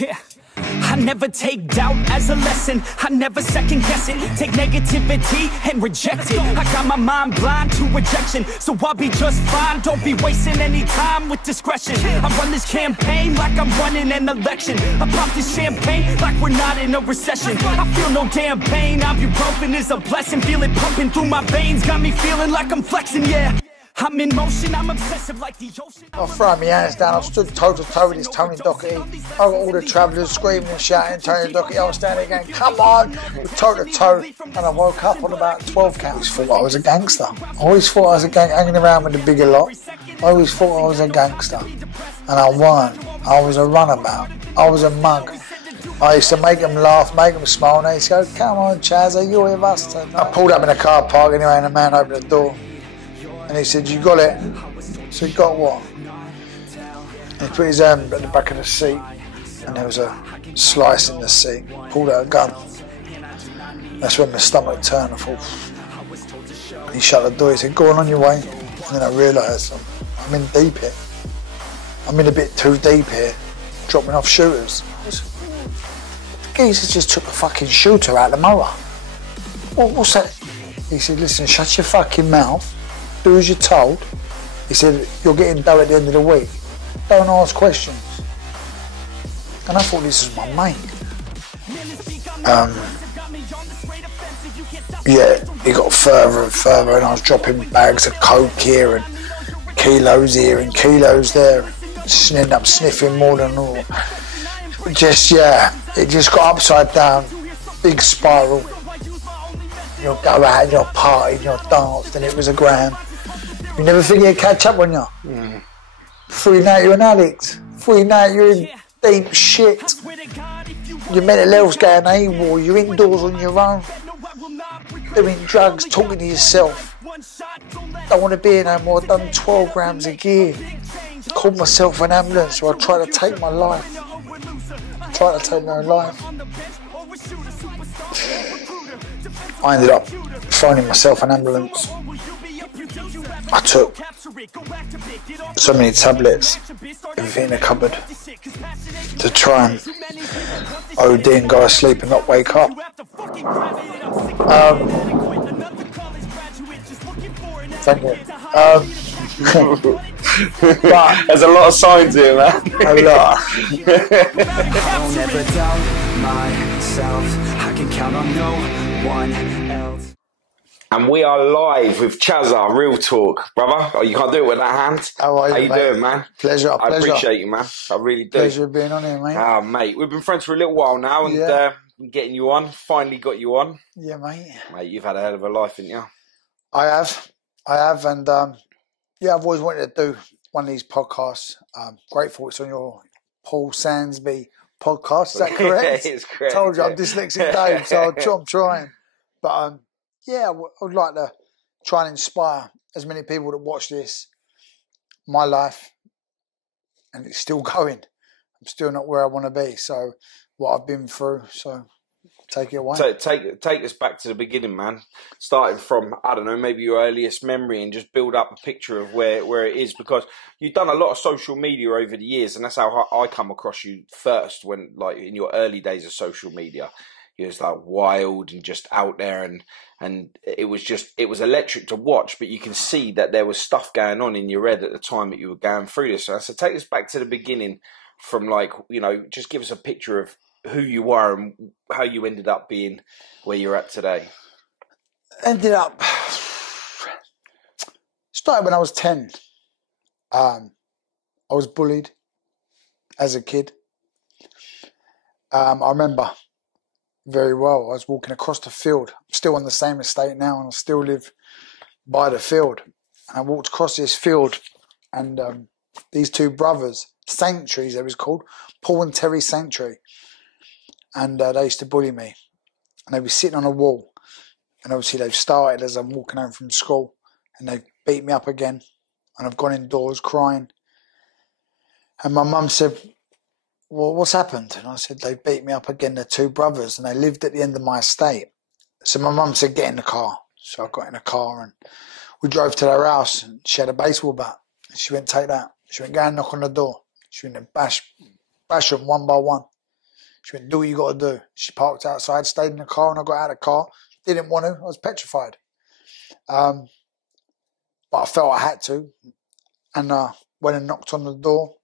Yeah. I never take doubt as a lesson. I never second guess it. Take negativity and reject it. I got my mind blind to rejection, so I'll be just fine. Don't be wasting any time with discretion. I run this campaign like I'm running an election. I pop this champagne like we're not in a recession. I feel no damn pain. Ibuprofen is a blessing. Feel it pumping through my veins. Got me feeling like I'm flexing, yeah. I'm in motion, I'm obsessive like the ocean. I've thrown my hands down, I've stood toe to toe with this Tony Doherty. I've got all the travellers screaming and shouting, Tony Doherty, I was standing again, come on, with toe to toe. And I woke up on about 12 counts. I thought I was a gangster. I always thought I was a gangster, hanging around with the bigger lot. I always thought I was a gangster. And I weren't. I was a runabout. I was a mug. I used to make them laugh, make them smile, and they used to go, come on, Chasa, you're with us tonight. I pulled up in a car park anyway, and a man opened the door. And he said, you got it? I said, got what? And he put his hand at the back of the seat, and there was a slice in the seat. Pulled out a gun. That's when my stomach turned. I thought, and he shut the door. He said, go on your way. And then I realised I'm in deep here. I'm in a bit too deep here, dropping off shooters. The geezer just took a fucking shooter out of the mower. What's that? He said, listen, shut your fucking mouth. Do as you're told. He said, you're getting dough at the end of the week. Don't ask questions. And I thought this was my mate. Yeah, he got further and further, and I was dropping bags of coke here and kilos here and kilos there. Just ended up sniffing more than all. Just, yeah, it just got upside down. Big spiral. You'll go out and you'll party and you'll dance, and it was a grand. You never think you'd catch up on you. Before you know it, you're an addict. Before you know it, you're in deep shit. Your mental health's going AWOL. You're indoors on your own, doing drugs, talking to yourself. Don't want to be here no more. I've done 12 grams a year. Called myself an ambulance, so I tried to take my life. Tried to take my life. I ended up phoning myself an ambulance. I took so many tablets, everything in the cupboard, to try and OD and go to sleep and not wake up. Thank you. But there's a lot of signs here, man. A lot. I'll never doubt myself. I can count on no one else. And we are live with Chasa Real Talk, brother. Oh, you can't do it with that hand. How are you, How you doing, man? Pleasure. I appreciate you, man. I really do. Pleasure being on here, mate. Ah, mate, we've been friends for a little while now, and getting you on. Finally got you on. Yeah, mate. Mate, you've had a hell of a life, haven't you? I have, and yeah, I've always wanted to do one of these podcasts. Grateful it's on your Paul Stansby podcast. Is that correct? It's correct. Told you I'm dyslexic, Dave, so I'm trying. But yeah, I would like to try and inspire as many people that watch this, my life, and it's still going. I'm still not where I want to be. So what I've been through. So take it away. So take us back to the beginning, man. Starting from, I don't know, maybe your earliest memory, and just build up a picture of where it is, because you've done a lot of social media over the years, and that's how I come across you first, when, like, in your early days of social media. It was like wild and just out there, and it was electric to watch, but you can see that there was stuff going on in your head at the time that you were going through this. So take us back to the beginning, from, like, you know, just give us a picture of who you are and how you ended up being where you're at today. Started when I was 10. I was bullied as a kid. I remember very well. I was walking across the field. I'm still on the same estate now, and I still live by the field. And I walked across this field, and these two brothers, Sanctuaries they was called, Paul and Terry Sanctuary, and they used to bully me. And they were sitting on a wall, and obviously they've started as I'm walking home from school, and they beat me up again, and I've gone indoors crying. And my mum said, well, what's happened? And I said, they beat me up again, they're two brothers, and they lived at the end of my estate. So my mum said, get in the car. So I got in the car, and we drove to their house, and she had a baseball bat. And she went, take that. She went, go and knock on the door. She went, bash them one by one. She went, do what you got to do. She parked outside, stayed in the car, and I got out of the car. Didn't want to. I was petrified. But I felt I had to. And went and knocked on the door.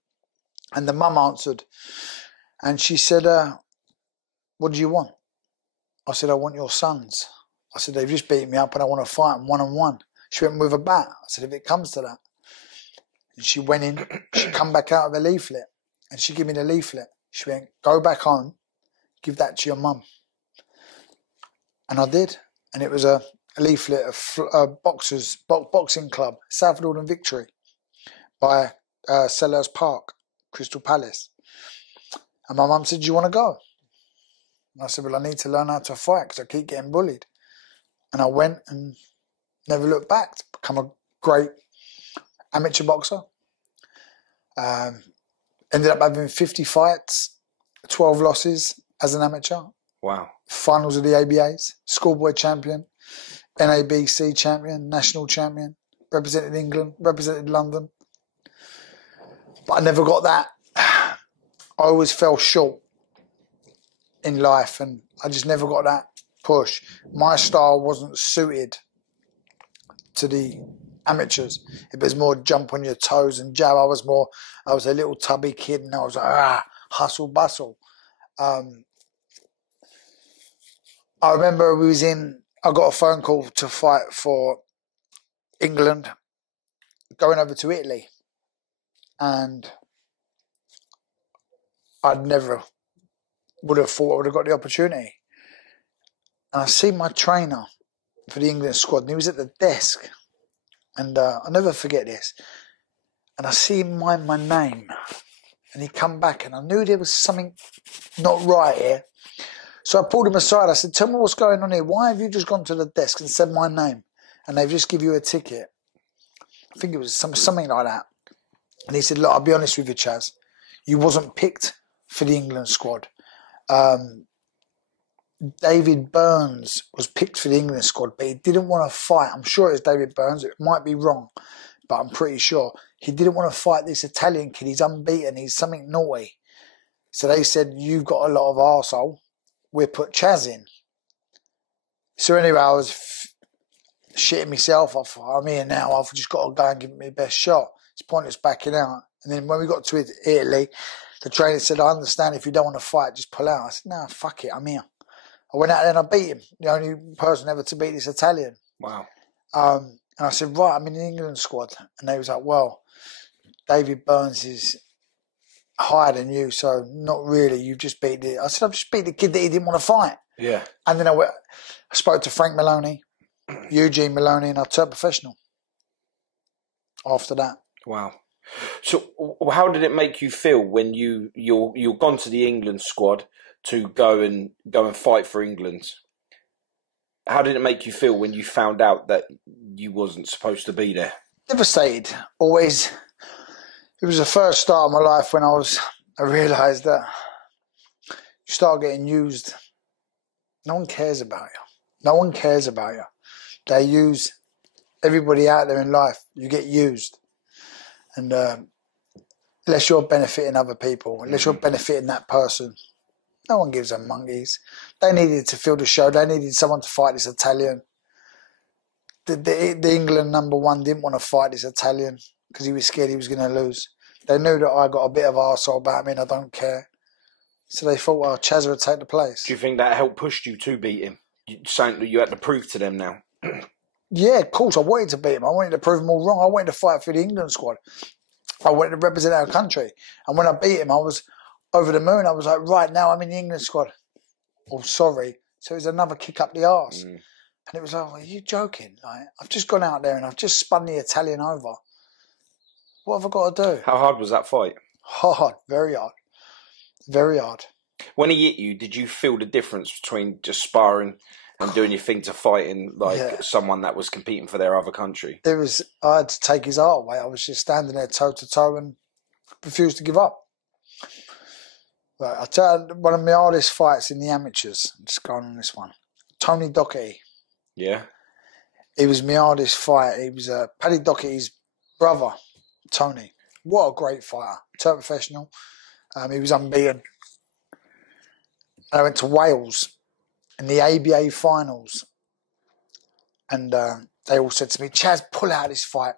And the mum answered. And she said, what do you want? I said, I want your sons. I said, they've just beaten me up and I want to fight them one-on-one. She went with a bat. I said, if it comes to that. And she went in. She come back out with a leaflet. And she gave me the leaflet. She went, go back home. Give that to your mum. And I did. And it was a leaflet of boxing club, Southfield and Victory, by Sellers Park, Crystal Palace. And my mum said, do you want to go? And I said, well, I need to learn how to fight because I keep getting bullied. And I went and never looked back to become a great amateur boxer. Ended up having 50 fights, 12 losses as an amateur. Wow. Finals of the ABAs, schoolboy champion, NABC champion, national champion, represented England, represented London. But I never got that. I always fell short in life and I just never got that push. My style wasn't suited to the amateurs. It was more jump on your toes and jab. I was a little tubby kid and I was like, hustle bustle. I remember I got a phone call to fight for England, going over to Italy. And I'd never would have thought I would have got the opportunity. And I see my trainer for the England squad, and he was at the desk. And I'll never forget this. And I see him mind my name. And he come back, and I knew there was something not right here. So I pulled him aside. I said, tell me what's going on here. Why have you just gone to the desk and said my name? And they've just give you a ticket. I think it was something like that. And he said, look, I'll be honest with you, Chaz. You wasn't picked for the England squad. David Burns was picked for the England squad, but he didn't want to fight. I'm sure it was David Burns. It might be wrong, but I'm pretty sure. He didn't want to fight this Italian kid. He's unbeaten. He's something naughty. So they said, you've got a lot of arsehole. We'll put Chaz in. So anyway, I was shitting myself off. I'm here now. I've just got to go and give it my best shot. It's pointless backing out. And then when we got to Italy, the trainer said, I understand if you don't want to fight, just pull out. I said, no, fuck it, I'm here. I went out there and I beat him. The only person ever to beat this Italian. Wow. And I said, right, I'm in the England squad. And they was like, well, David Burns is higher than you, so not really. You've just beat the... I said, I've just beat the kid that he didn't want to fight. Yeah. And then I spoke to Frank Maloney, Eugene Maloney, and I turned professional after that. Wow. So how did it make you feel when you're gone to the England squad to go and fight for England? How did it make you feel when you found out that you wasn't supposed to be there? Devastated. Always. It was the first start of my life when I realised that you start getting used. No one cares about you. No one cares about you. They use everybody out there in life. You get used. And unless you're benefiting other people, unless you're benefiting that person, no one gives them monkeys. They needed to fill the show. They needed someone to fight this Italian. The England #1 didn't want to fight this Italian because he was scared he was going to lose. They knew that I got a bit of arsehole about me and I don't care. So they thought, well, Chasa would take the place. Do you think that helped push you to beat him? Something that you had to prove to them now? Yeah, of course. I wanted to beat him. I wanted to prove them all wrong. I wanted to fight for the England squad. I wanted to represent our country. And when I beat him, I was over the moon. I was like, right, now I'm in the England squad. Oh, sorry. So it was another kick up the arse. And it was like, are you joking? Like, I've just gone out there and I've just spun the Italian over. What have I got to do? How hard was that fight? Hard. Very hard. Very hard. When he hit you, did you feel the difference between just sparring and doing your thing to fighting someone that was competing for their other country? I had to take his heart away. I was just standing there toe to toe and refused to give up. But I tell you, one of my hardest fights in the amateurs, I'm just going on this one, Tony Doherty. Yeah. He was my hardest fight. He was Paddy Doherty's brother, Tony. What a great fighter. Turned professional. He was unbeaten. And I went to Wales in the ABA finals. And they all said to me, Chaz, pull out this fight.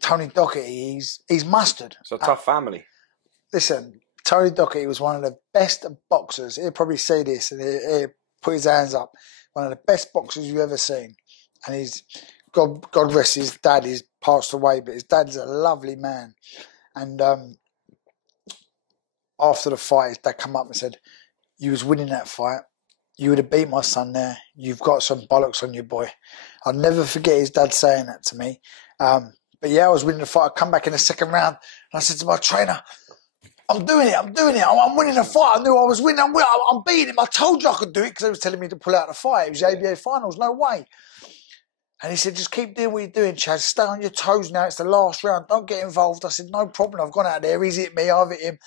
Tony Docherty, he's mustard. It's a tough family. Listen, Tony Docherty was one of the best boxers. He'll probably see this and he'll put his hands up. One of the best boxers you've ever seen. And he's, God rest his dad, he's passed away, but his dad's a lovely man. And after the fight, his dad come up and said, you was winning that fight. You would have beat my son there. You've got some bollocks on you, boy. I'll never forget his dad saying that to me. But yeah, I was winning the fight. I come back in the second round and I said to my trainer, I'm doing it. I'm winning the fight. I knew I was winning. I'm beating him. I told you I could do it because he was telling me to pull out the fight. It was the ABA finals. No way. And he said, just keep doing what you're doing, Chaz. Stay on your toes now. It's the last round. Don't get involved. I said, no problem. I've gone out there. He's hit me. I've hit him.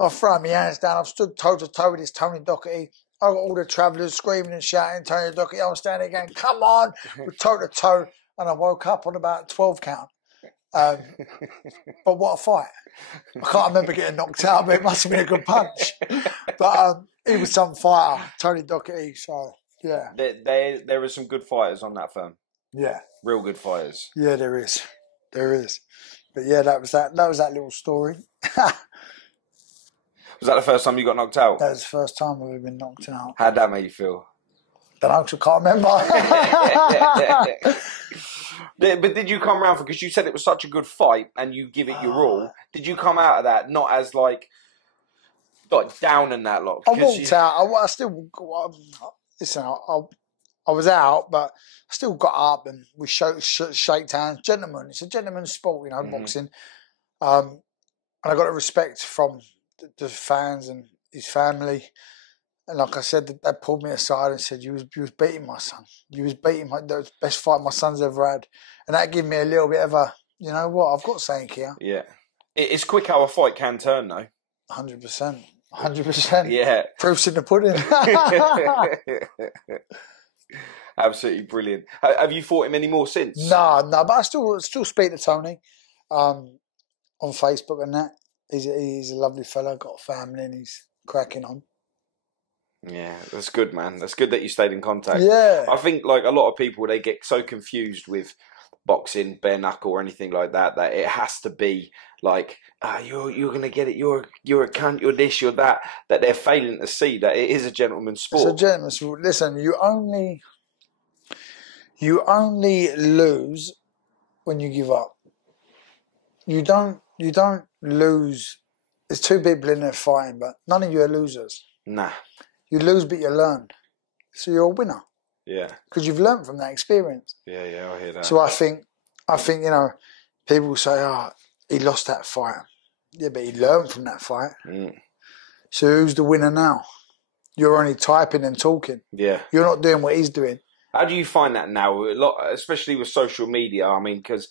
I've thrown my hands down. I've stood toe to toe with this Tony Docherty. I got all the travellers screaming and shouting, Tony Docherty. I was standing there going, come on, we're toe to toe. And I woke up on about 12 count. But what a fight. I can't remember getting knocked out, but it must have been a good punch. But he was some fighter, Tony Docherty. So, yeah. There are some good fighters on that firm. Yeah. Real good fighters. Yeah, there is. There is. But yeah, that was that little story. Was that the first time you got knocked out? That was the first time we've been knocked out. How'd that make you feel? Don't know, 'cause I can't remember. But did you come around because you said it was such a good fight and you give it your all? Did you come out of that not as like down in that lot? I walked out. I still listen. I was out, but I still got up and we shake hands. Gentlemen, it's a gentleman's sport, boxing. And I got a respect from the fans and his family. And like I said, they pulled me aside and said, you was beating my son. You was beating that was the best fight my son's ever had. And that gave me a little bit of a, you know what, I've got something here. Yeah. It's quick how a fight can turn, though. 100%. 100%. Yeah. Proof's in the pudding. Absolutely brilliant. Have you fought him any more since? No, but I still speak to Tony on Facebook and that. He's a lovely fellow, got a family and he's cracking on. Yeah, that's good, man. That's good that you stayed in contact. Yeah. I think like a lot of people, they get so confused with boxing, bare knuckle or anything like that, that it has to be like, you're going to get it, you're a cunt, you're this, you're that they're failing to see that it is a gentleman's sport. It's a gentleman's sport. Listen, you only lose when you give up. You don't lose. There's two people in there fighting, but none of you are losers. Nah. You lose, but you learn. So you're a winner. Yeah. Because you've learned from that experience. Yeah, I hear that. So I think, people say, he lost that fight. Yeah, but he learned from that fight. So who's the winner now? You're only typing and talking. Yeah. You're not doing what he's doing. How do you find that now? A lot, especially with social media. I mean, because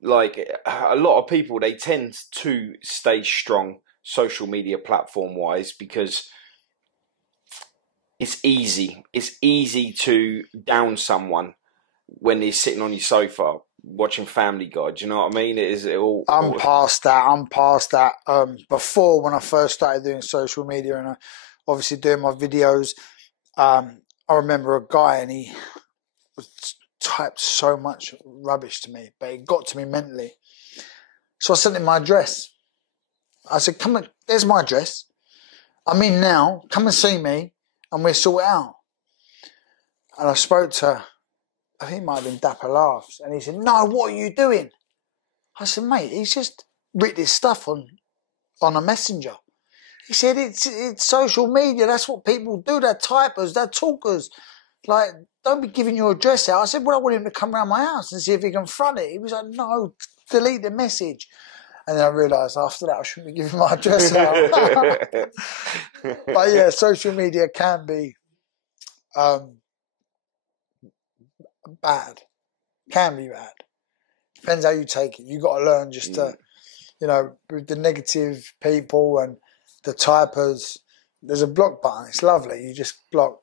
like a lot of people, they tend to stay strong social media platform wise because it's easy. It's easy to down someone when he's sitting on your sofa watching Family Guy. Do you know what I mean? I'm past that. Before, when I first started doing social media and obviously doing my videos, I remember a guy and he typed so much rubbish to me, but it got to me mentally. So I sent him my address. I said, come on, there's my address. I'm in now. Come and see me and we'll sort it out. And I spoke to, I think it might have been Dapper Laughs. And he said, no, what are you doing? I said, mate, he's just written his stuff on a messenger. He said, it's social media. That's what people do. They're typers. They're talkers. Like, don't be giving your address out. I said, well, I want him to come around my house and see if he can front it. He was like, no, delete the message. And then I realised after that I shouldn't be giving my address out. But yeah, social media can be bad. Can be bad. Depends how you take it. You got to learn just to, with the negative people and the typers, there's a block button. It's lovely. You just block.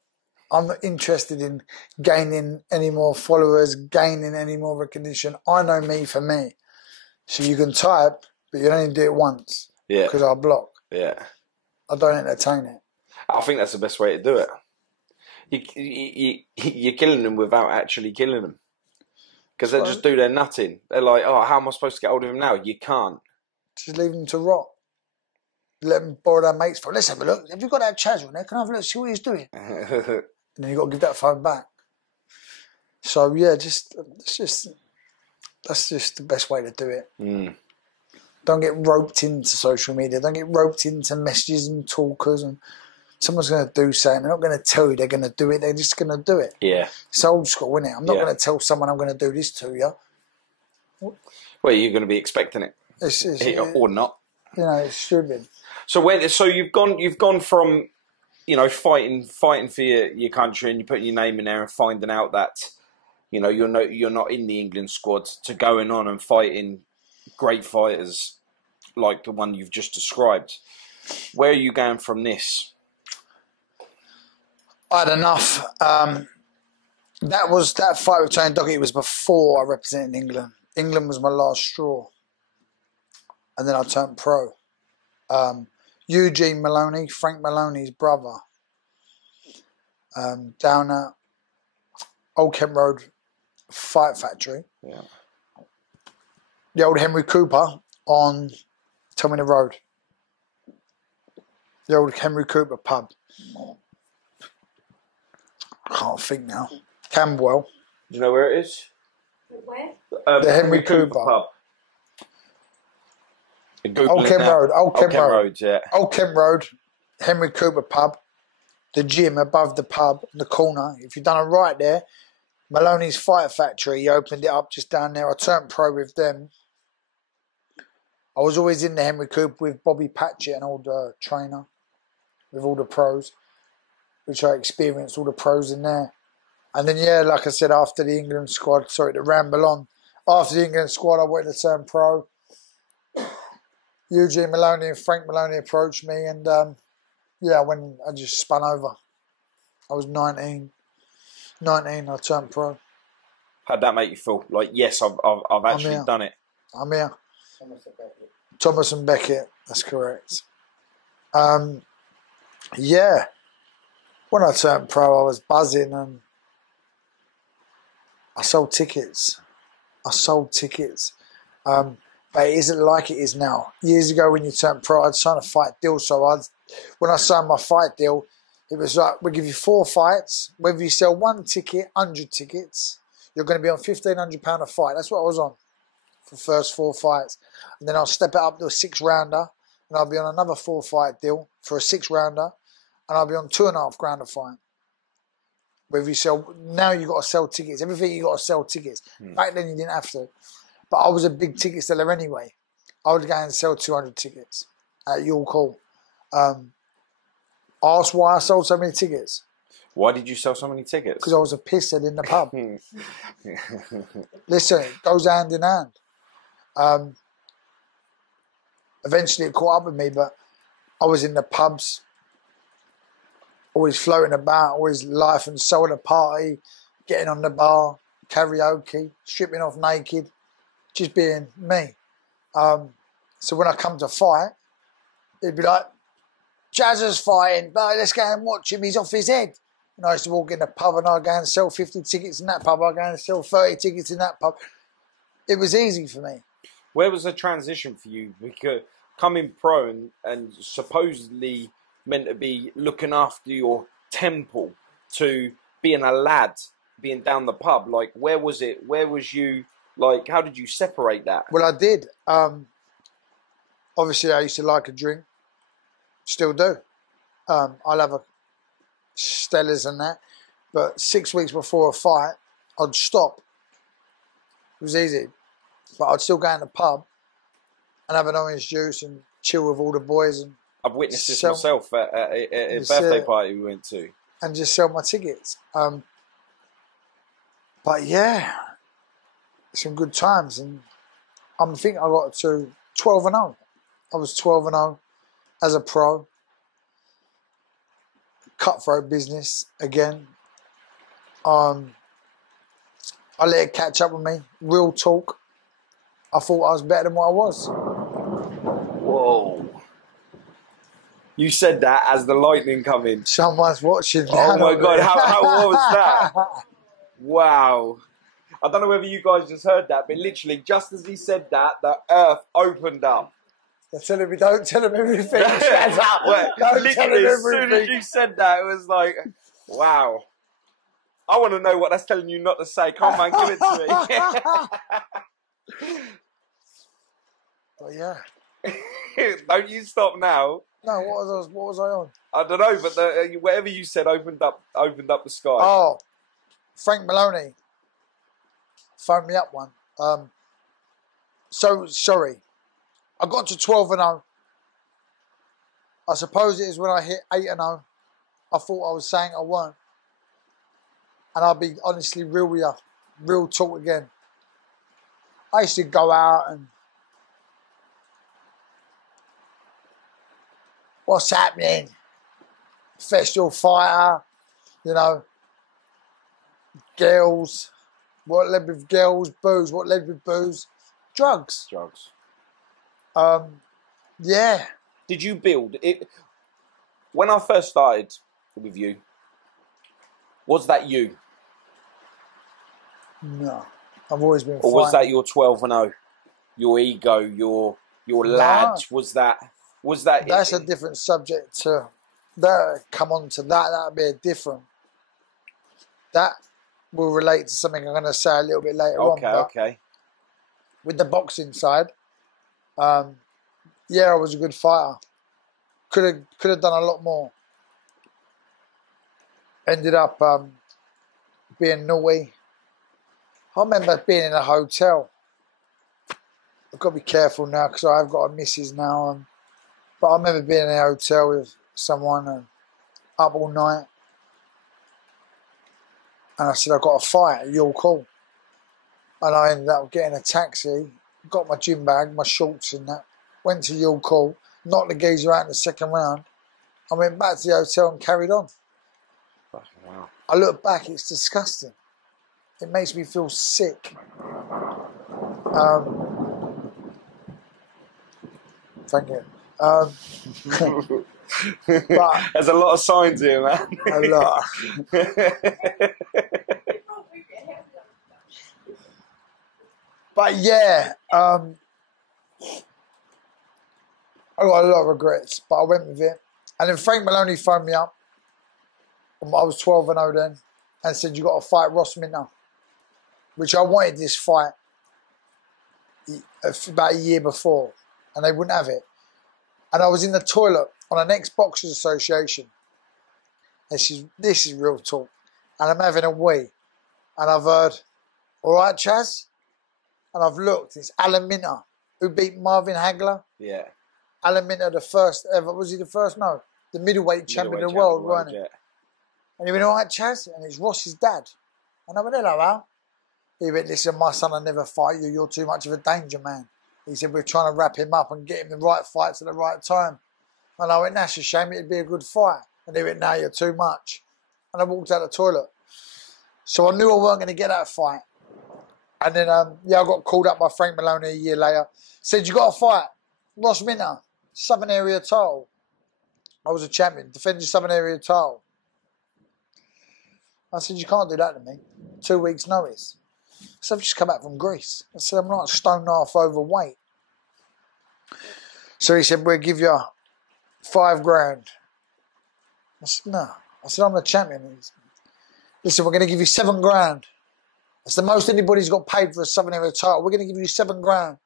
I'm not interested in gaining any more followers, gaining any more recognition. I know me for me. So you can type, but you only do it once. Yeah. Because I block. Yeah. I don't entertain it. I think that's the best way to do it. You're killing them without actually killing them. Because they'll just do their nutting. They're like, oh, how am I supposed to get hold of him now? You can't. Just leave them to rot. Let them borrow their mates' phone. Let's have a look. Have you got that Chasa in there? Can I have a look, see what he's doing? And then you've got to give that phone back. So, yeah, that's just the best way to do it. Mm. Don't get roped into social media. Don't get roped into messages and talkers. And someone's going to do something. They're not going to tell you they're going to do it. They're just going to do it. Yeah. It's old school, isn't it? I'm not going to tell someone I'm going to do this to you. Well, you're going to be expecting it. Or not. You know, it's stupid. So you've gone from, you know, fighting for your country, and you're putting your name in there and finding out that, you know, you're not in the England squad, to going on and fighting great fighters like the one you've just described. Where are you going from this? I had enough. That fight with Tony Doggett was before I represented England. England was my last straw. And then I turned pro. Eugene Maloney, Frank Maloney's brother, down at Old Kent Road Fight Factory. Yeah. The old Henry Cooper on Tomina Road. The old Henry Cooper pub. I can't think now. Camberwell. Do you know where it is? Where? The Henry Cooper pub. Old Kent Road. Old Kent Road. Yeah. Old Kent Road, Henry Cooper pub. The gym above the pub, in the corner. If you've done it right there, Maloney's Fight Factory, he opened it up just down there. I turned pro with them. I was always in the Henry Cooper with Bobby Patchett, an old trainer, with all the pros, which I experienced all the pros in there. And then, yeah, like I said, after the England squad, sorry to ramble on, after the England squad, I wanted to turn pro. Eugene Maloney and Frank Maloney approached me, and yeah, I just spun over. I was 19, I turned pro. How'd that make you feel? Like, yes, I've actually done it. I'm here. Thomas and Beckett, that's correct. Yeah, when I turned pro, I was buzzing, and I sold tickets. But it isn't like it is now. Years ago when you turned pro, I was trying to fight deal. So when I signed my fight deal, it was like, we'll give you 4 fights. Whether you sell 1 ticket, 100 tickets, you're going to be on £1,500 a fight. That's what I was on for the first 4 fights. And then I'll step it up to a 6-rounder, and I'll be on another 4-fight deal for a 6-rounder, and I'll be on £2.5 a fight. Whether you sell, now you've got to sell tickets. Everything you got to sell tickets. Back then you didn't have to. But I was a big ticket seller anyway. I would go and sell 200 tickets at York Hall. Ask why I sold so many tickets. Why did you sell so many tickets? Because I was a pisshead in the pub. Listen, it goes hand in hand. Eventually it caught up with me, but I was in the pubs, always floating about, always life and soul at a party, getting on the bar, karaoke, stripping off naked, just being me. So when I come to fight, it'd be like, Chasa's fighting, but let's go and watch him, he's off his head. And I used to walk in the pub and I'd go and sell 50 tickets in that pub, I'd go and sell 30 tickets in that pub. It was easy for me. Where was the transition for you? Because coming pro and supposedly meant to be looking after your temple, to being a lad, being down the pub, like where was it? Where was you? Like, how did you separate that? Well, I did. Obviously, I used to like a drink. Still do. I'll have a Stellas and that. But 6 weeks before a fight, I'd stop. It was easy. But I'd still go in the pub and have an orange juice and chill with all the boys. And I've witnessed this myself at a birthday party we went to. And just sell my tickets. But yeah, some good times. And I think I got to 12-0. I was 12-0 as a pro. Cutthroat business again. I let it catch up with me. Real talk. I thought I was better than what I was. Whoa. You said that as the lightning come in. Someone's watching. Oh my God, how was that? Wow. I don't know whether you guys just heard that, but literally just as he said that, the earth opened up. They're telling me, don't tell him everything. Shut up. Don't tell him everything. As soon as you said that, it was like, wow. I want to know what that's telling you not to say. Come on, man, give it to me. But yeah. Don't you stop now. No, what was I on? I don't know, but whatever you said opened up the sky. Oh, Frank Maloney phoned me up one. So sorry, I got to 12-0. I suppose it is when I hit 8-0. I thought I was saying I weren't, and I'll be honestly real with you, real talk again. I used to go out and what's happening? Festival fighter, you know, girls. What led with girls? Booze. What led with booze? Drugs. Yeah. Did you build it? When I first started with you, was that you? No. I've always been Or fighting. was that your 12-0? Your ego, your lad? Was that That's a different subject to that. Come on to that. That'd be a different. That will relate to something I'm going to say a little bit later on. Okay. With the boxing side, yeah, I was a good fighter. Could have done a lot more. Ended up being naughty. I remember being in a hotel. I've got to be careful now because I've got a missus now. But I remember being in a hotel with someone and up all night. And I said, I've got a fight, you're cool. And I ended up getting a taxi, got my gym bag, my shorts and that, went to You're Cool, knocked the geezer out in the second round, and went back to the hotel and carried on. Wow. I look back, it's disgusting. It makes me feel sick. Thank you. But there's a lot of signs here, man. A lot. But yeah, I got a lot of regrets, but I went with it. And then Frank Maloney phoned me up. I was 12-0 then, and said, you got to fight Ross Minter, which I wanted this fight about a year before, and they wouldn't have it. And I was in the toilet on an ex-Boxers Association. This is real talk. And I'm having a wee. And I've heard, all right, Chaz? And I've looked, it's Alan Minter, who beat Marvin Hagler. Yeah. Alan Minter, the first ever, was he the first? No. The middleweight champion of the world, wasn't he? Yeah. And he went, all right, Chaz? And it's Ross's dad. And I went, hello, Al. He went, listen, my son will never fight you. You're too much of a danger, man. He said, we're trying to wrap him up and get him the right fights at the right time. And I went, that's a shame. It'd be a good fight. And he went, no, you're too much. And I walked out the toilet. So I knew I weren't going to get that fight. And then, yeah, I got called up by Frank Maloney a year later. Said, you got to fight Ross Minter, Southern Area title. I was a champion, defending Southern Area title. I said, you can't do that to me. 2 weeks' notice. So I've just come back from Greece. I said, I'm not a stone and a half overweight. So he said, we'll give you $5,000. I said, no. I said, I'm the champion. He said, listen, we're going to give you $7,000. That's the most anybody's got paid for a Southern Area title. We're going to give you $7,000.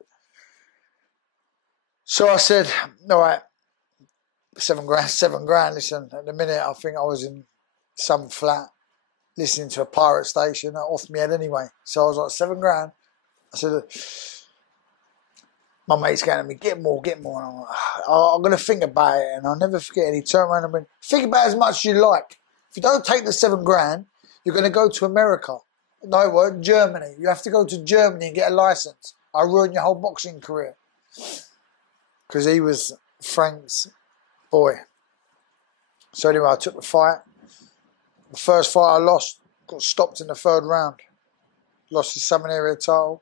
So I said, all right, $7,000. Listen, at the minute, I think I was in some flat listening to a pirate station that off me head anyway. So I was like, $7,000. I said, my mate's going to me, get more. And I'm like, I'm going to think about it. And I'll never forget. And he turned around and went, think about it as much as you like. If you don't take the $7,000, you're going to go to America. No, it weren't Germany. You have to go to Germany and get a license. I ruined your whole boxing career. Because he was Frank's boy. So anyway, I took the fight. The first fight I lost, got stopped in the third round. Lost the Southern Area title.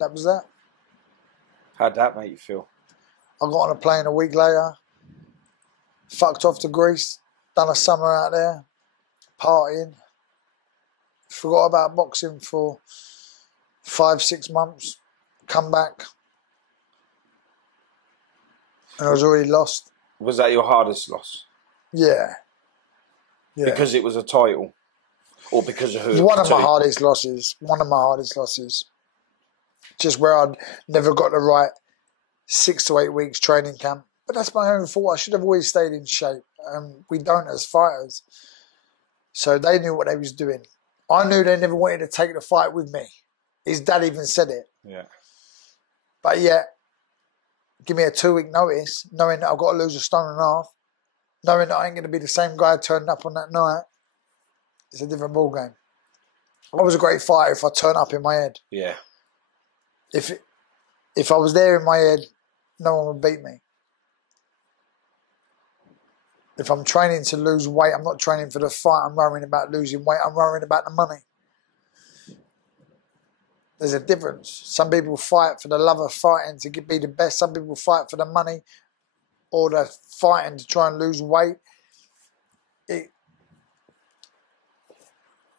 That was that. How'd that make you feel? I got on a plane a week later, fucked off to Greece, done a summer out there, partying. Forgot about boxing for 5-6 months, come back, and I was already lost. Was that your hardest loss? Yeah. Because it was a title? Or because of who? One of my hardest losses. Just where I'd never got the right 6 to 8 weeks training camp. But that's my own fault. I should have always stayed in shape. We don't as fighters. So they knew what they was doing. I knew they never wanted to take the fight with me. His dad even said it. Yeah. But yet, give me a 2-week notice, knowing that I've got to lose 1.5 stone, knowing that I ain't going to be the same guy turning up on that night. It's a different ball game. I was a great fighter if I turn up in my head. Yeah. If I was there in my head, no one would beat me. If I'm training to lose weight, I'm not training for the fight. I'm worrying about losing weight. I'm worrying about the money. There's a difference. Some people fight for the love of fighting to be the best. Some people fight for the money, or they're fighting to try and lose weight.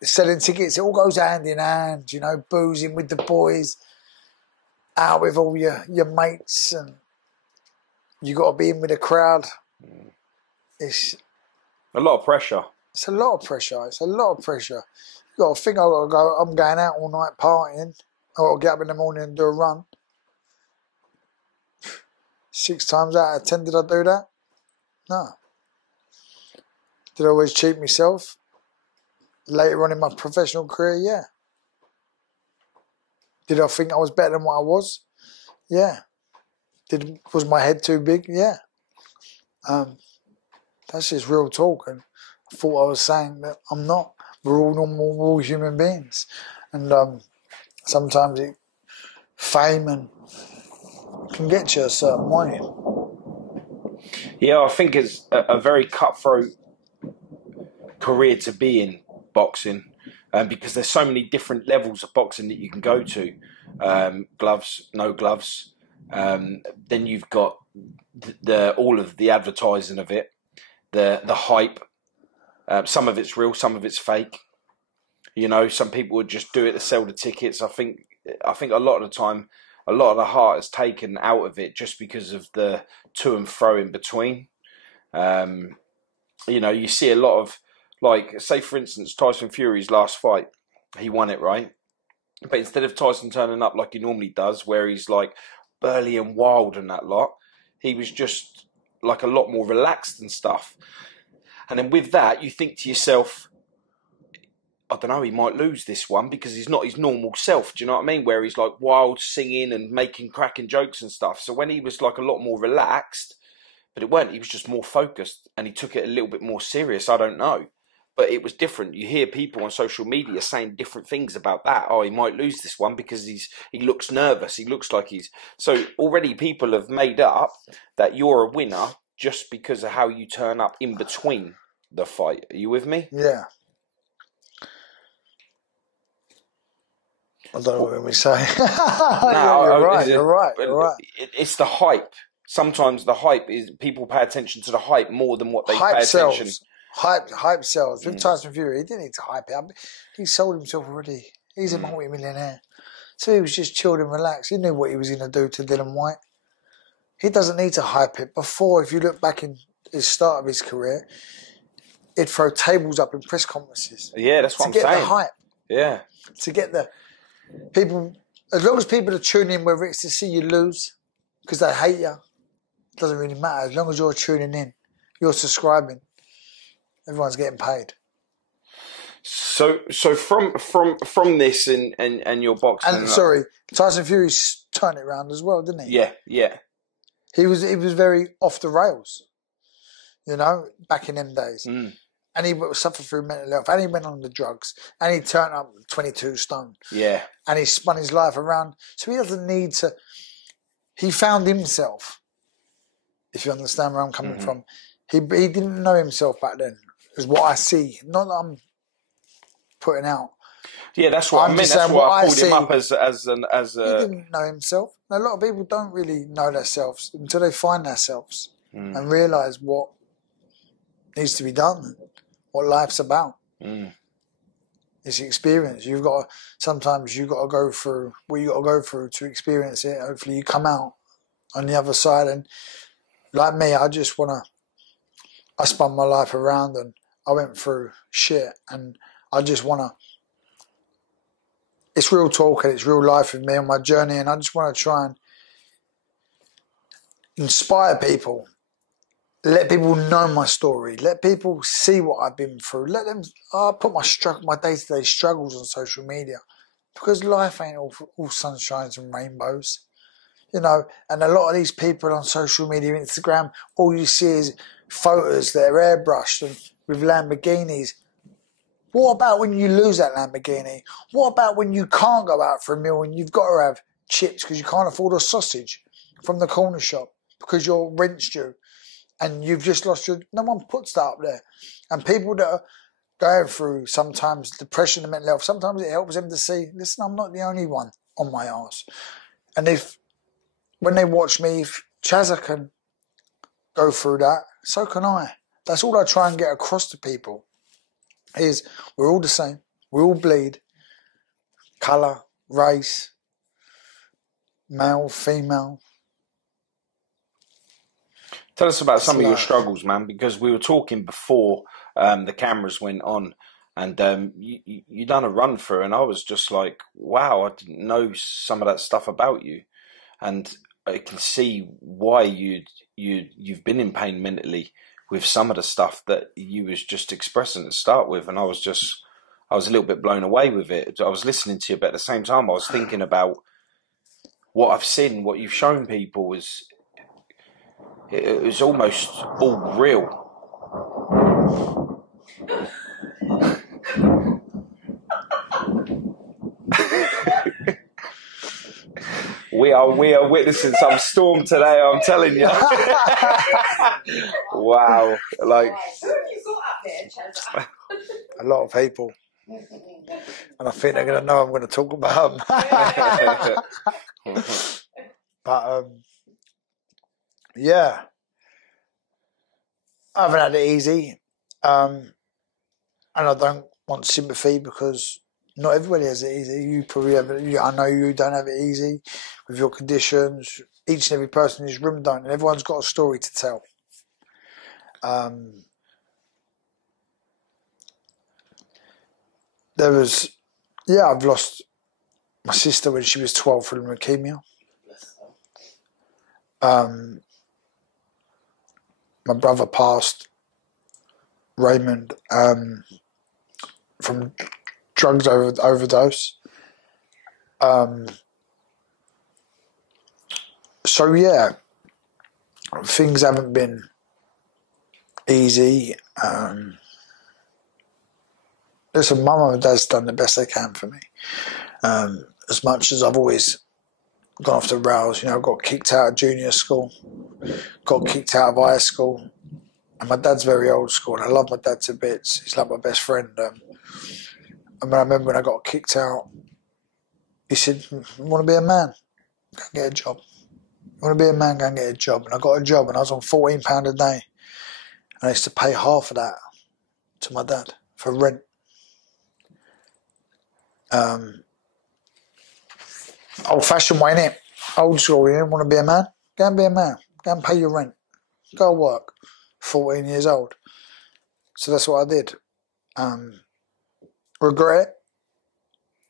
Selling tickets, it all goes hand in hand, you know, boozing with the boys, out with all your mates, and you got to be in with the crowd. It's a lot of pressure. It's a lot of pressure. You got to think, I'm going out all night partying. I've got to get up in the morning and do a run. 6 times out of 10, did I do that? No. Did I always cheat myself? Later on in my professional career, yeah. Did I think I was better than what I was? Yeah. Was my head too big? Yeah. That's just real talk. And I thought I was saying that I'm not. We're all normal, we're all human beings. And sometimes fame and can get you a certain way. Yeah, I think it's a very cutthroat career to be in, boxing, because there's so many different levels of boxing that you can go to. Gloves, no gloves. Then you've got all of the advertising of it, the hype. Some of it's real, some of it's fake. You know, some people would just do it to sell the tickets. I think a lot of the time, a lot of the heart is taken out of it just because of the to and fro in between. You know, you see a lot of, like, say for instance, Tyson Fury's last fight, he won it, right? But instead of Tyson turning up like he normally does, where he's like burly and wild and that lot, he was just like a lot more relaxed and stuff. And then with that, you think to yourself, I don't know, he might lose this one because he's not his normal self. Do you know what I mean? Where he's like wild, singing and making cracking jokes and stuff. So when he was like a lot more relaxed, but it weren't, he was just more focused and he took it a little bit more serious. I don't know. But it was different. You hear people on social media saying different things about that. Oh, he might lose this one because he looks nervous. He looks like he's... So already people have made up that you're a winner just because of how you turn up in between the fight. Are you with me? Yeah. I don't know what we say. No, you're right. It's the hype. Sometimes the hype is... People pay attention to the hype more than what they hype pay attention... Sells. Hype sells. With Tyson Fury, he didn't need to hype it up. He sold himself already. He's a multi-millionaire. So he was just chilled and relaxed. He knew what he was going to do to Dillian Whyte. He doesn't need to hype it. Before, if you look back in his start of his career, he'd throw tables up in press conferences. Yeah, that's what I'm saying. To get the hype. Yeah. To get the people... As long as people are tuning in, whether it's to see you lose, because they hate you, it doesn't really matter. As long as you're tuning in, you're subscribing, everyone's getting paid. So from this and your boxing, and sorry, Tyson Fury's turned it around as well, didn't he? Yeah. He was very off the rails, you know, back in them days. And he suffered through mental health, and he went on the drugs, and he turned up 22 stone. Yeah. And he spun his life around, so he doesn't need to. He found himself. If you understand where I'm coming from, he didn't know himself back then. Is what I see. Not that I'm putting out. Yeah, that's what I meant. That's why I called him up as a. He didn't know himself. A lot of people don't really know themselves until they find themselves and realise what needs to be done, what life's about. It's experience. Sometimes you've got to go through what you got to go through to experience it. Hopefully, you come out on the other side. And like me, I spun my life around and I went through shit, and I just want to. It's real talk and it's real life with me on my journey, and I just want to try and inspire people, let people know my story, let people see what I've been through, let them. I put my day-to-day struggles on social media, because life ain't all sunshines and rainbows, you know. And a lot of these people on social media, Instagram, all you see is photos that are airbrushed and with Lamborghinis. What about when you lose that Lamborghini? What about when you can't go out for a meal and you've got to have chips because you can't afford a sausage from the corner shop because your rent's due and you've just lost your... No one puts that up there. And people that are going through sometimes depression and mental health, sometimes it helps them to see, listen, I'm not the only one on my arse. And when they watch me, if Chasa can go through that, so can I. That's all I try and get across to people. Is we're all the same. We all bleed. Colour, race, male, female. Tell us about some of your struggles, man, because we were talking before the cameras went on, and you done a run through, and I was just like, wow, I didn't know some of that stuff about you, and I can see why you've been in pain mentally with some of the stuff that you was just expressing to start with. And I was a little bit blown away with it. I was listening to you, but at the same time I was thinking about what I've seen, what you've shown people it was almost all real. We are witnessing some storm today, I'm telling you. Wow. Like, a lot of people. And I think they're going to know I'm going to talk about them. But, yeah. I haven't had it easy. And I don't want sympathy, because not everybody has it easy. You probably have it. I know you don't have it easy with your conditions. Each and every person in this room don't, and everyone's got a story to tell. I've lost my sister when she was 12 from leukemia. My brother passed, Raymond, from drugs overdose. So yeah, things haven't been easy. Listen, Mum and Dad's done the best they can for me. As much as I've always gone off the rails, you know, I got kicked out of junior school, got kicked out of high school, and my dad's very old school, and I love my dad to bits. He's like my best friend. And I remember when I got kicked out, he said, "You want to be a man? Go and get a job. You want to be a man? Go and get a job." And I got a job, and I was on £14 a day. And I used to pay half of that to my dad for rent. Old-fashioned way, innit? Old school, you don't want to be a man? Go and be a man. Go and pay your rent. Go work. 14 years old. So that's what I did. Regret it,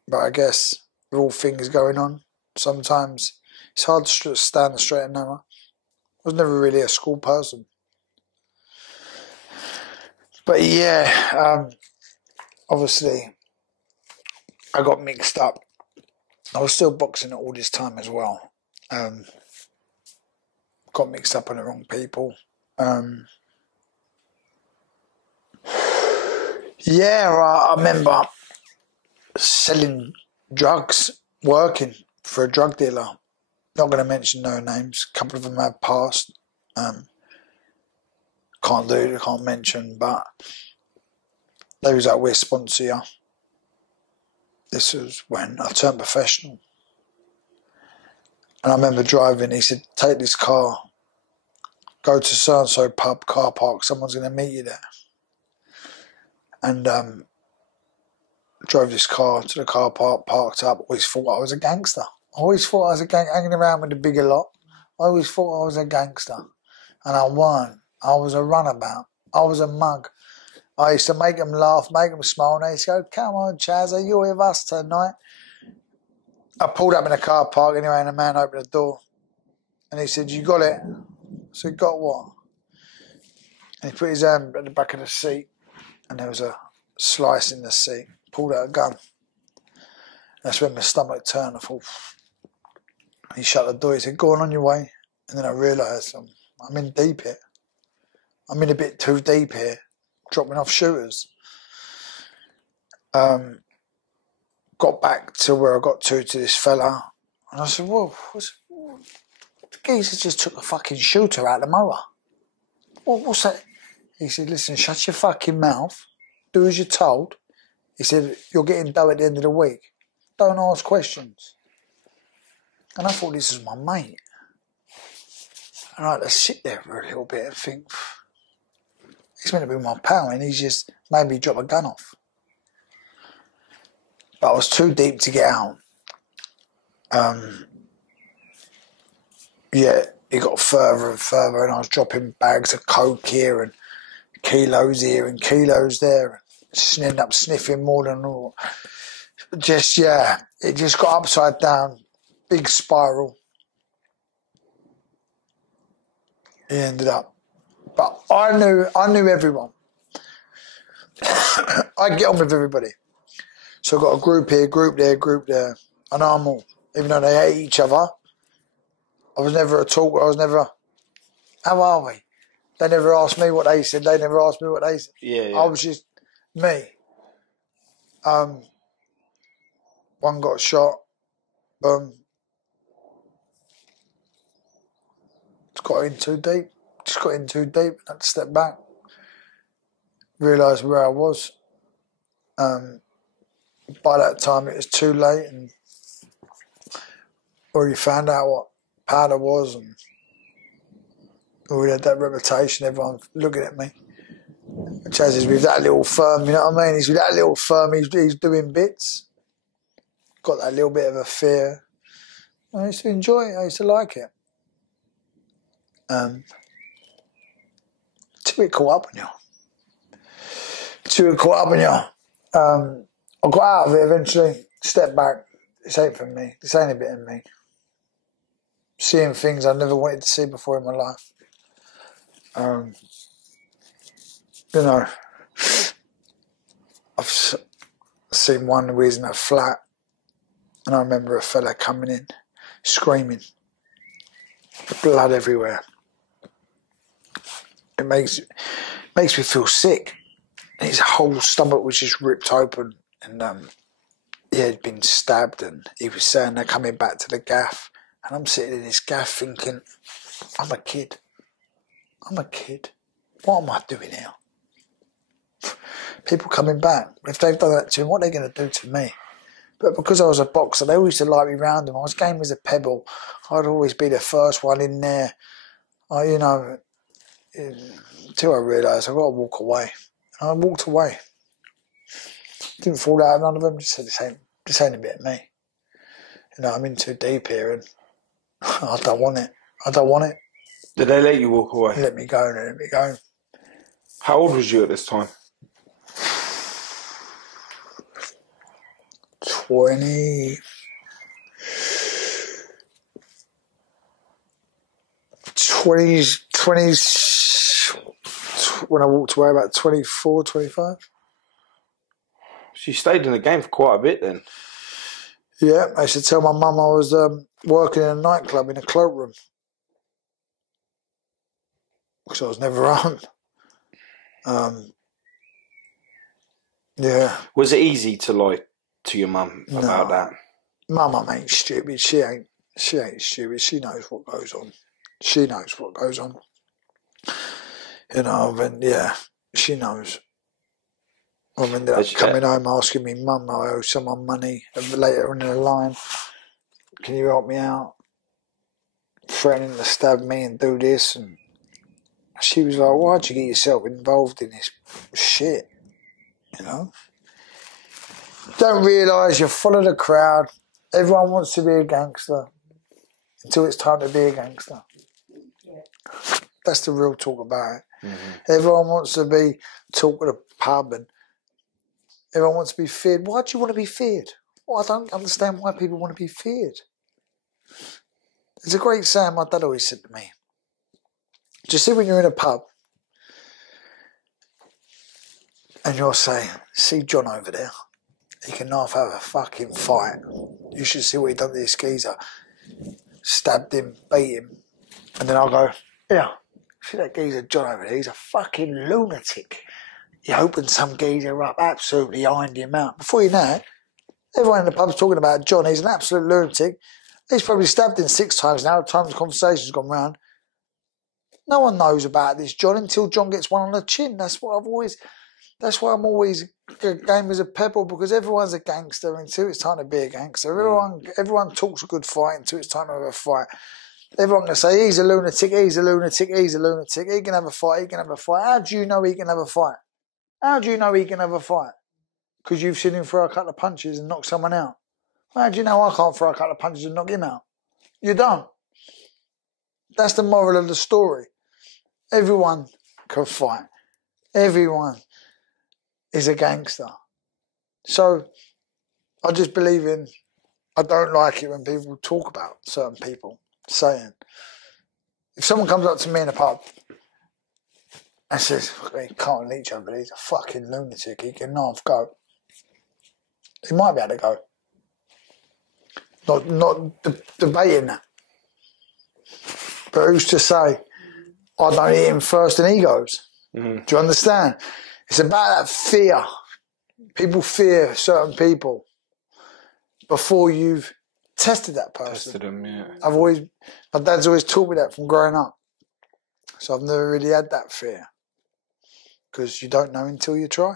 but I guess with all things going on, sometimes it's hard to stand the straight and narrow. I was never really a school person. But yeah, obviously I got mixed up. I was still boxing at all this time as well. Got mixed up on the wrong people. I remember selling drugs, working for a drug dealer. Not going to mention no names. A couple of them have passed. Can't mention, but they was like, we'll sponsor you. This was when I turned professional. And I remember driving, he said, take this car, go to so-and-so pub, car park, someone's going to meet you there. And drove this car to the car park, parked up, always thought I was a gangster. I always thought I was a hanging around with the bigger lot. I always thought I was a gangster. And I weren't. I was a runabout. I was a mug. I used to make them laugh, make them smile, and they used to go, come on, Chasa, you're with us tonight. I pulled up in a car park anyway, and a man opened the door. And he said, you got it? I said, got what? And he put his hand at the back of the seat, and there was a slice in the seat. Pulled out a gun. That's when my stomach turned. I thought, he shut the door. He said, go on your way. And then I realised I'm in deep here. I'm in a bit too deep here, dropping off shooters. Got back to where I got to this fella, and I said, whoa, the geezer just took a fucking shooter out of the motor. What's that? He said, listen, shut your fucking mouth, do as you're told. He said, you're getting dough at the end of the week. Don't ask questions. And I thought this was my mate. And I had to sit there for a little bit and think, he's meant to be my pal, and he's just made me drop a gun off. But I was too deep to get out. It got further and further, and I was dropping bags of coke here and kilos here and kilos there. Ended up sniffing more than all. It just got upside down. Big spiral. He ended up. But I knew everyone. I get on with everybody. So I've got a group here, group there, group there. I know them all. Even though they hate each other. I was never a talker. I was never, how are we? They never asked me what they said. They never asked me what they said. Yeah. I was just me. One got shot. Boom. Just got in too deep. Had to step back. Realised where I was. By that time it was too late, and already found out what powder was, and already had that reputation, everyone looking at me. Chaz is with that little firm, you know what I mean? He's with that little firm, he's doing bits. Got that little bit of a fear. I used to enjoy it, I used to like it. Too bit caught up on you. I got out of it eventually, stepped back. This ain't for me. This ain't a bit of me. Seeing things I never wanted to see before in my life. I've seen one who was in a flat, and I remember a fella coming in, screaming, blood everywhere. It makes me feel sick. His whole stomach was just ripped open, and he had been stabbed, and he was saying they're coming back to the gaff, and I'm sitting in this gaff thinking, I'm a kid. What am I doing here? People coming back. If they've done that to him, what are they going to do to me? But because I was a boxer, they always used to like me round them. I was game as a pebble. I'd always be the first one in there. Until I realised I've got to walk away. And I walked away. Didn't fall out of none of them. Just said, this ain't a bit of me. I'm in too deep here, and I don't want it. Did they let you walk away? Let me go. How old was you at this time? 20s, when I walked away, about 24, 25. So you stayed in the game for quite a bit then? Yeah, I used to tell my mum I was working in a nightclub in a cloakroom. Because I was never on. Yeah. Was it easy to lie to your mum about that? My mum ain't stupid. She ain't stupid. She knows what goes on. And yeah, she knows. I ended up coming home asking me mum, I owe someone money, and later in the line, can you help me out? Threatening to stab me and do this, and she was like, why'd you get yourself involved in this shit? You know? Don't realise you're full of the crowd. Everyone wants to be a gangster until it's time to be a gangster. That's the real talk about it. Everyone wants to be talk at a pub and everyone wants to be feared. Why do you want to be feared? Well, I don't understand why people want to be feared. There's a great saying my dad always said to me. Do you see when you're in a pub and you're saying, see John over there? He can half have a fucking fight. You should see what he done to this geezer. Stabbed him, beat him. And then I'll go, yeah, see that geezer John over there? He's a fucking lunatic. He opened some geezer up, absolutely ironed him out. Before you know it, everyone in the pub's talking about John. He's an absolute lunatic. He's probably stabbed him 6 times now. The time the conversation's gone round. No one knows about this John until John gets one on the chin. That's why I'm always game as a pebble, because everyone's a gangster until it's time to be a gangster. Everyone talks a good fight until it's time to have a fight. Everyone can say he's a lunatic, he's a lunatic, he's a lunatic. He can have a fight, he can have a fight. How do you know he can have a fight? How do you know he can have a fight? Because you've seen him throw a couple of punches and knock someone out. How do you know I can't throw a couple of punches and knock him out? You don't. That's the moral of the story. Everyone can fight. Everyone is a gangster. So I just believe in, I don't like it when people talk about certain people saying, if someone comes up to me in a pub and says, he can't leech over, he's a fucking lunatic, he can half go. He might be able to go. Not debating that. But who's to say, I don't hit him first and he goes? Do you understand? It's about that fear. People fear certain people before you've tested that person. Tested them, yeah. My dad's always taught me that from growing up. So I've never really had that fear. Because you don't know until you try.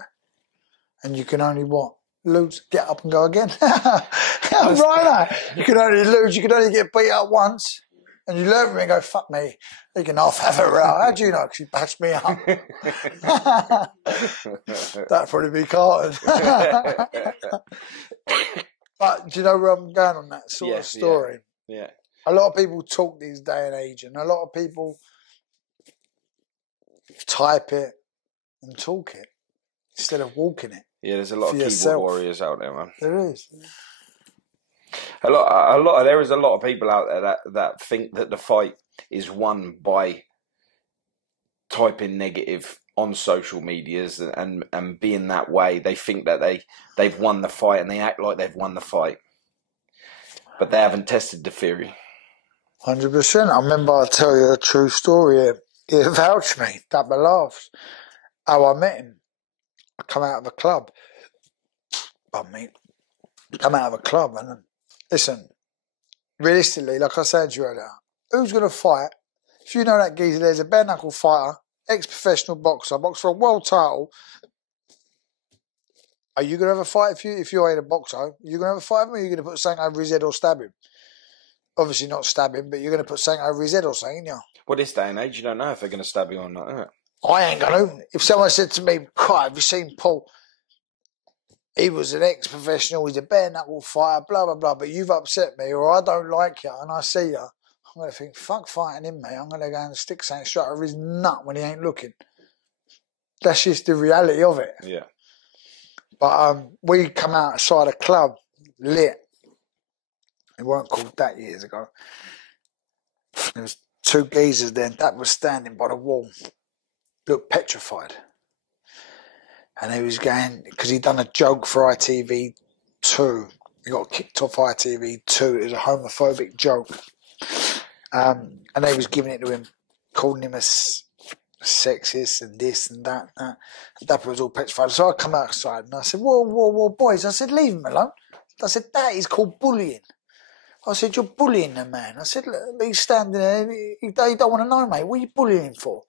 And you can only what? Lose, get up and go again. Right. You can only lose, you can only get beat up once. And you learn from it and go, fuck me, he can half have a row. How do you know? Because he bashed me up. That'd probably be Carter. But do you know where I'm going on that sort of story? Yeah. A lot of people talk these day and age, and a lot of people type it and talk it instead of walking it. Yeah, there's a lot of keyboard warriors out there, man. There is. There is a lot of people out there that think that the fight is won by typing negative on social medias and being that way. They think that they've won the fight and they act like they've won the fight, but they haven't tested the theory. 100%. I remember I'll tell you a true story. He vouched me, double laughs. How I met him. I come out of a club. Come out of a club and listen, realistically, like I said to you earlier, who's going to fight? If you know that geezer, there's a bare knuckle fighter, ex-professional boxer, boxed for a world title. Are you going to have a fight if you ain't a boxer? Are you going to have a fight with him, or are you going to put something over his head or stab him? Obviously not stab him, but you're going to put something over his head or something, yeah. Well, this day and age, you don't know if they're going to stab you or not, is it? I ain't going to. If someone said to me, God, have you seen Paul? He was an ex-professional, he's a bare-knuckle fighter, blah, blah, blah, but you've upset me, or I don't like you, and I see you, I'm going to think, fuck fighting him, mate. I'm going to go and stick something straight over his nut when he ain't looking. That's just the reality of it. Yeah. But we come outside a club, lit. It weren't called that years ago. There was 2 geezers there, and Dad was standing by the wall, looked petrified. And he was going, because he'd done a joke for ITV2. He got kicked off ITV2. It was a homophobic joke. And they was giving it to him, calling him a sexist and this and that. And Dad was all petrified. So I come outside and I said, whoa, boys. I said, leave him alone. I said, that is called bullying. I said, you're bullying the man. I said, look, he's standing there. He don't want to know, mate. What are you bullying him for?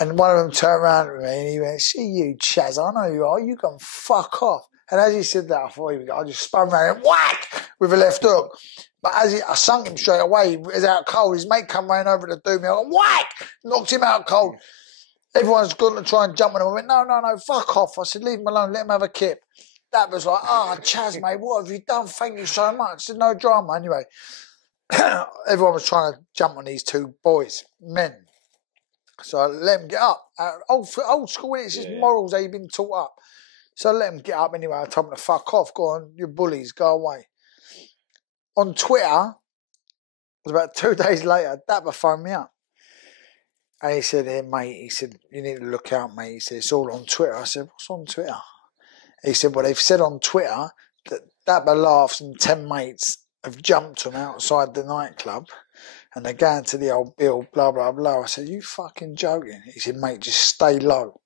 And one of them turned around to me and he went, "See you, Chaz, I know you are. You can fuck off." And as he said that, I thought, here we go. I just spun around and whack with a left hook. But I sunk him straight away. He was out cold. His mate come running over to do me. I went, whack! Knocked him out cold. Everyone's going to try and jump on him. I went, no, fuck off. I said, leave him alone. Let him have a kip. That was like, Chaz, mate, what have you done? Thank you so much. I said, no drama. Anyway, everyone was trying to jump on these two boys, men. So I let him get up. Old school, it's just morals they've been taught up. So I let him get up anyway. I told him to fuck off. Go on, you bullies, go away. On Twitter, it was about 2 days later, Dapper phoned me up. And he said, "Hey, mate," he said, "you need to look out, mate." He said, "It's all on Twitter." I said, "What's on Twitter?" He said, "Well, they've said on Twitter that Dapper Laughs and 10 mates have jumped him outside the nightclub and they're going to the old Bill, blah, blah, blah." I said, "You fucking joking?" He said, "Mate, just stay low."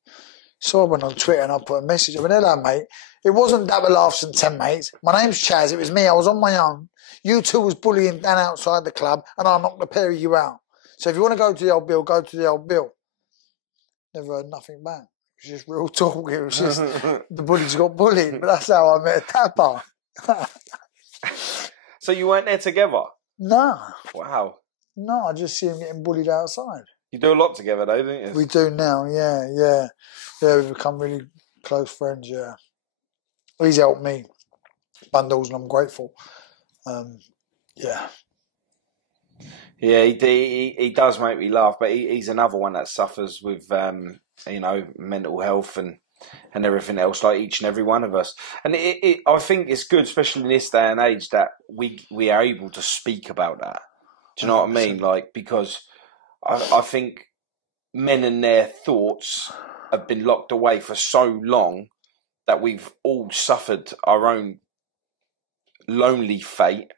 So I went on Twitter and I put a message. I went, "Hello, mate. It wasn't Dapper Laughs and 10 mates. My name's Chaz. It was me. I was on my own. You two was bullying Dan outside the club and I knocked the pair of you out. So if you want to go to the old Bill, go to the old Bill." Never heard nothing back. It was just real talk. It was just the bullies got bullied. But that's how I met Dapper. So you weren't there together? No. Wow. No, I just see him getting bullied outside. You do a lot together though, don't you? We do now, yeah. Yeah, we've become really close friends, yeah. He's helped me bundles and I'm grateful. Yeah. Yeah, he does make me laugh, but he's another one that suffers with, mental health and everything else, like each and every one of us. And I think it's good, especially in this day and age, that we are able to speak about that. Do you know what I mean? Like, because I think men and their thoughts have been locked away for so long that we've all suffered our own lonely fate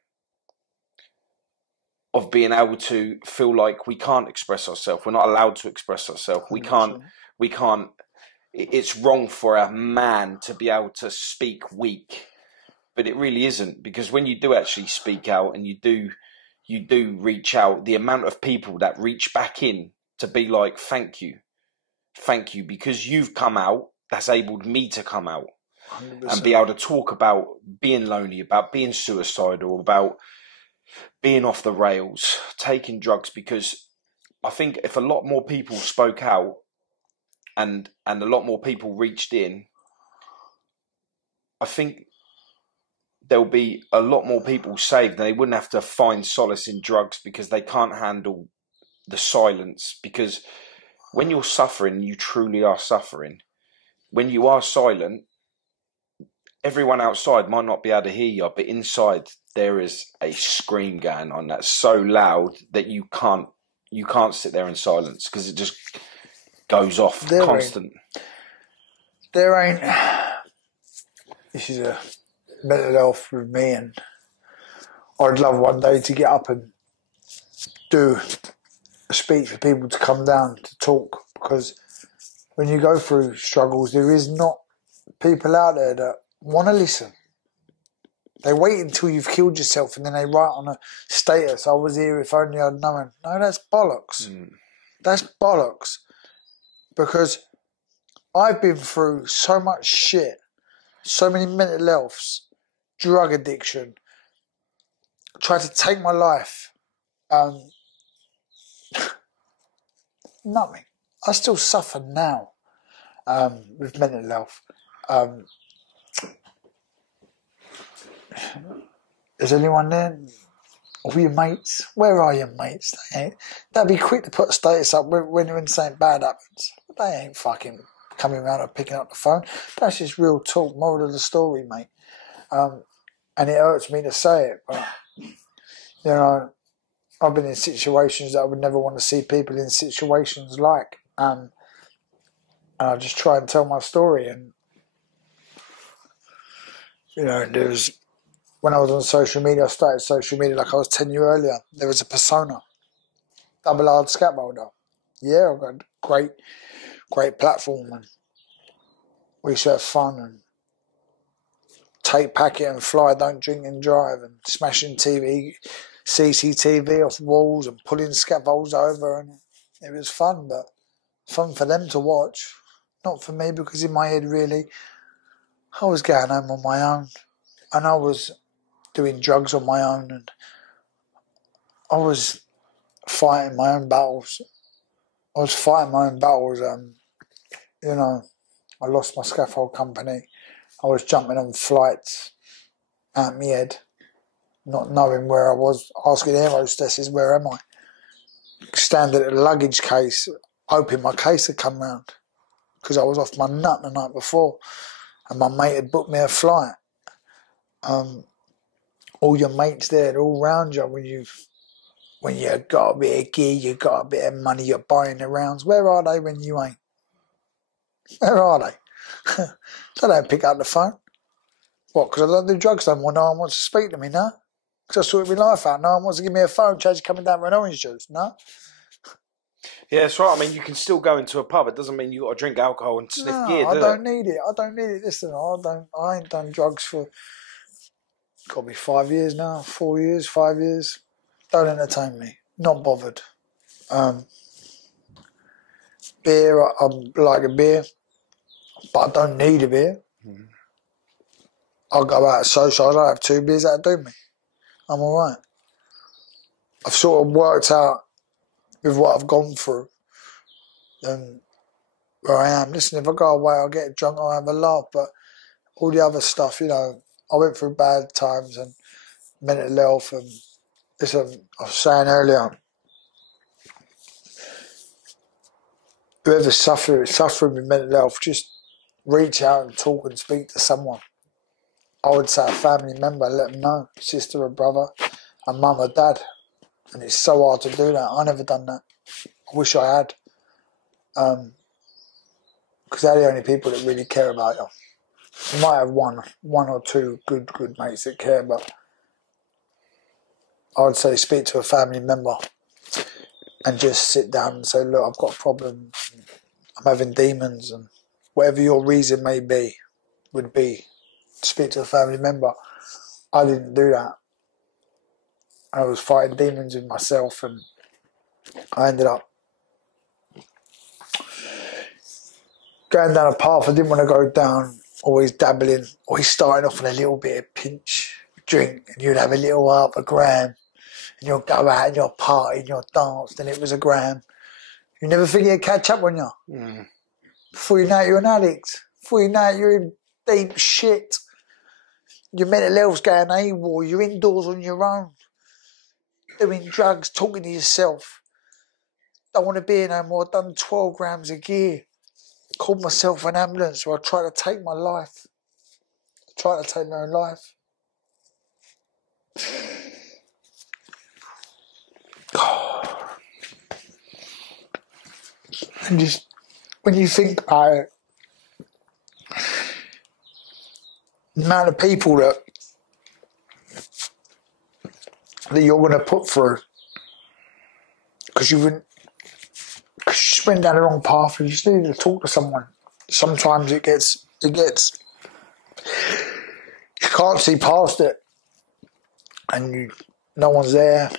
of being able to feel like we can't express ourselves. We're not allowed to express ourselves. We can't. It's wrong for a man to be able to speak weak, but it really isn't, because when you do actually speak out and you do reach out, the amount of people that reach back in to be like, thank you, because you've come out, that's enabled me to come out 100%. And be able to talk about being lonely, about being suicidal, about being off the rails, taking drugs. Because I think if a lot more people spoke out and a lot more people reached in, I think there'll be a lot more people saved and they wouldn't have to find solace in drugs because they can't handle the silence. Because when you're suffering, you truly are suffering. When you are silent, everyone outside might not be able to hear you, but inside there is a scream going on that's so loud that you can't sit there in silence because it just goes off constant. This is a mental health with me, and I'd love one day to get up and do a speech for people to come down to talk, because when you go through struggles, there is not people out there that want to listen. They wait until you've killed yourself and then they write on a status, "I was here if only I'd known." No, that's bollocks. That's bollocks. Because I've been through so much shit, so many mental healths, drug addiction, tried to take my life. Nothing. I still suffer now with mental health. Is anyone there? All your mates? Where are your mates? They'd be quick to put a status up when something bad happens. They ain't fucking coming around or picking up the phone. That's just real talk. Moral of the story, mate. And it hurts me to say it, but I've been in situations that I would never want to see people in situations like. And I just try and tell my story. And there's. When I was on social media, I started social media like I was telling you earlier. There was a persona, double hard scaffolder. Yeah, I've got a great platform, and we used to have fun and take packet and fly, don't drink and drive, and smashing CCTV off walls and pulling scaffolds over, and it was fun. But fun for them to watch, not for me, because in my head, really, I was going home on my own, and I was doing drugs on my own, and I was fighting my own battles. I lost my scaffold company. I was jumping on flights out my head, not knowing where I was, asking air hostesses, where am I? Standing at the luggage case, hoping my case had come round, because I was off my nut the night before, and my mate had booked me a flight. All your mates there, they're all round you when you got a bit of gear, you got a bit of money, you're buying the rounds. Where are they when you ain't? Where are they? They don't pick up the phone. What, because I don't do drugs no more? No one wants to speak to me, no? Because I sorted my life out. No one wants to give me a phone, Chase, coming down for an orange juice, no? Yeah, that's right. I mean, you can still go into a pub. It doesn't mean you got to drink alcohol and sniff gear, I don't need it. Listen, I ain't done drugs for, got to be 5 years now, 4 years, 5 years. Don't entertain me. Not bothered. Beer, I like a beer, but I don't need a beer. I'll go out and socialise. I'll have 2 beers, that'll do me. I'm all right. I've sort of worked out with what I've gone through and where I am. Listen, if I go away, I'll get drunk, I'll have a laugh, but all the other stuff, I went through bad times and mental health, and listen, I was saying earlier, whoever's suffering with mental health, just reach out and talk and speak to someone. I would say a family member, let them know, sister or brother, a mum or dad. And it's so hard to do that. I never done that. I wish I had. Because they're the only people that really care about you. You might have one or two good mates that care, but I would say speak to a family member and just sit down and say, look, I've got a problem. I'm having demons, and whatever your reason may be, would be, speak to a family member. I didn't do that. I was fighting demons with myself, and I ended up going down a path I didn't want to go down, always dabbling, always starting off with a little bit of pinch drink, and you'd have a little half a gram, and you'll go out and you'll party and you'll dance, then it was a gram. You never think you'd catch up on you. Before you know it, you're an addict. Before you know it, you're in deep shit. Your mental health's going AWOL, you're indoors on your own, doing drugs, talking to yourself. Don't want to be here no more. I've done 12 grams of gear. Called myself an ambulance, so I tried to take my life. I tried to take my own life. And just, when you think about it, the amount of people that you're going to put through, because you just went down the wrong path, and you just need to talk to someone. Sometimes it gets you can't see past it, and no one's there.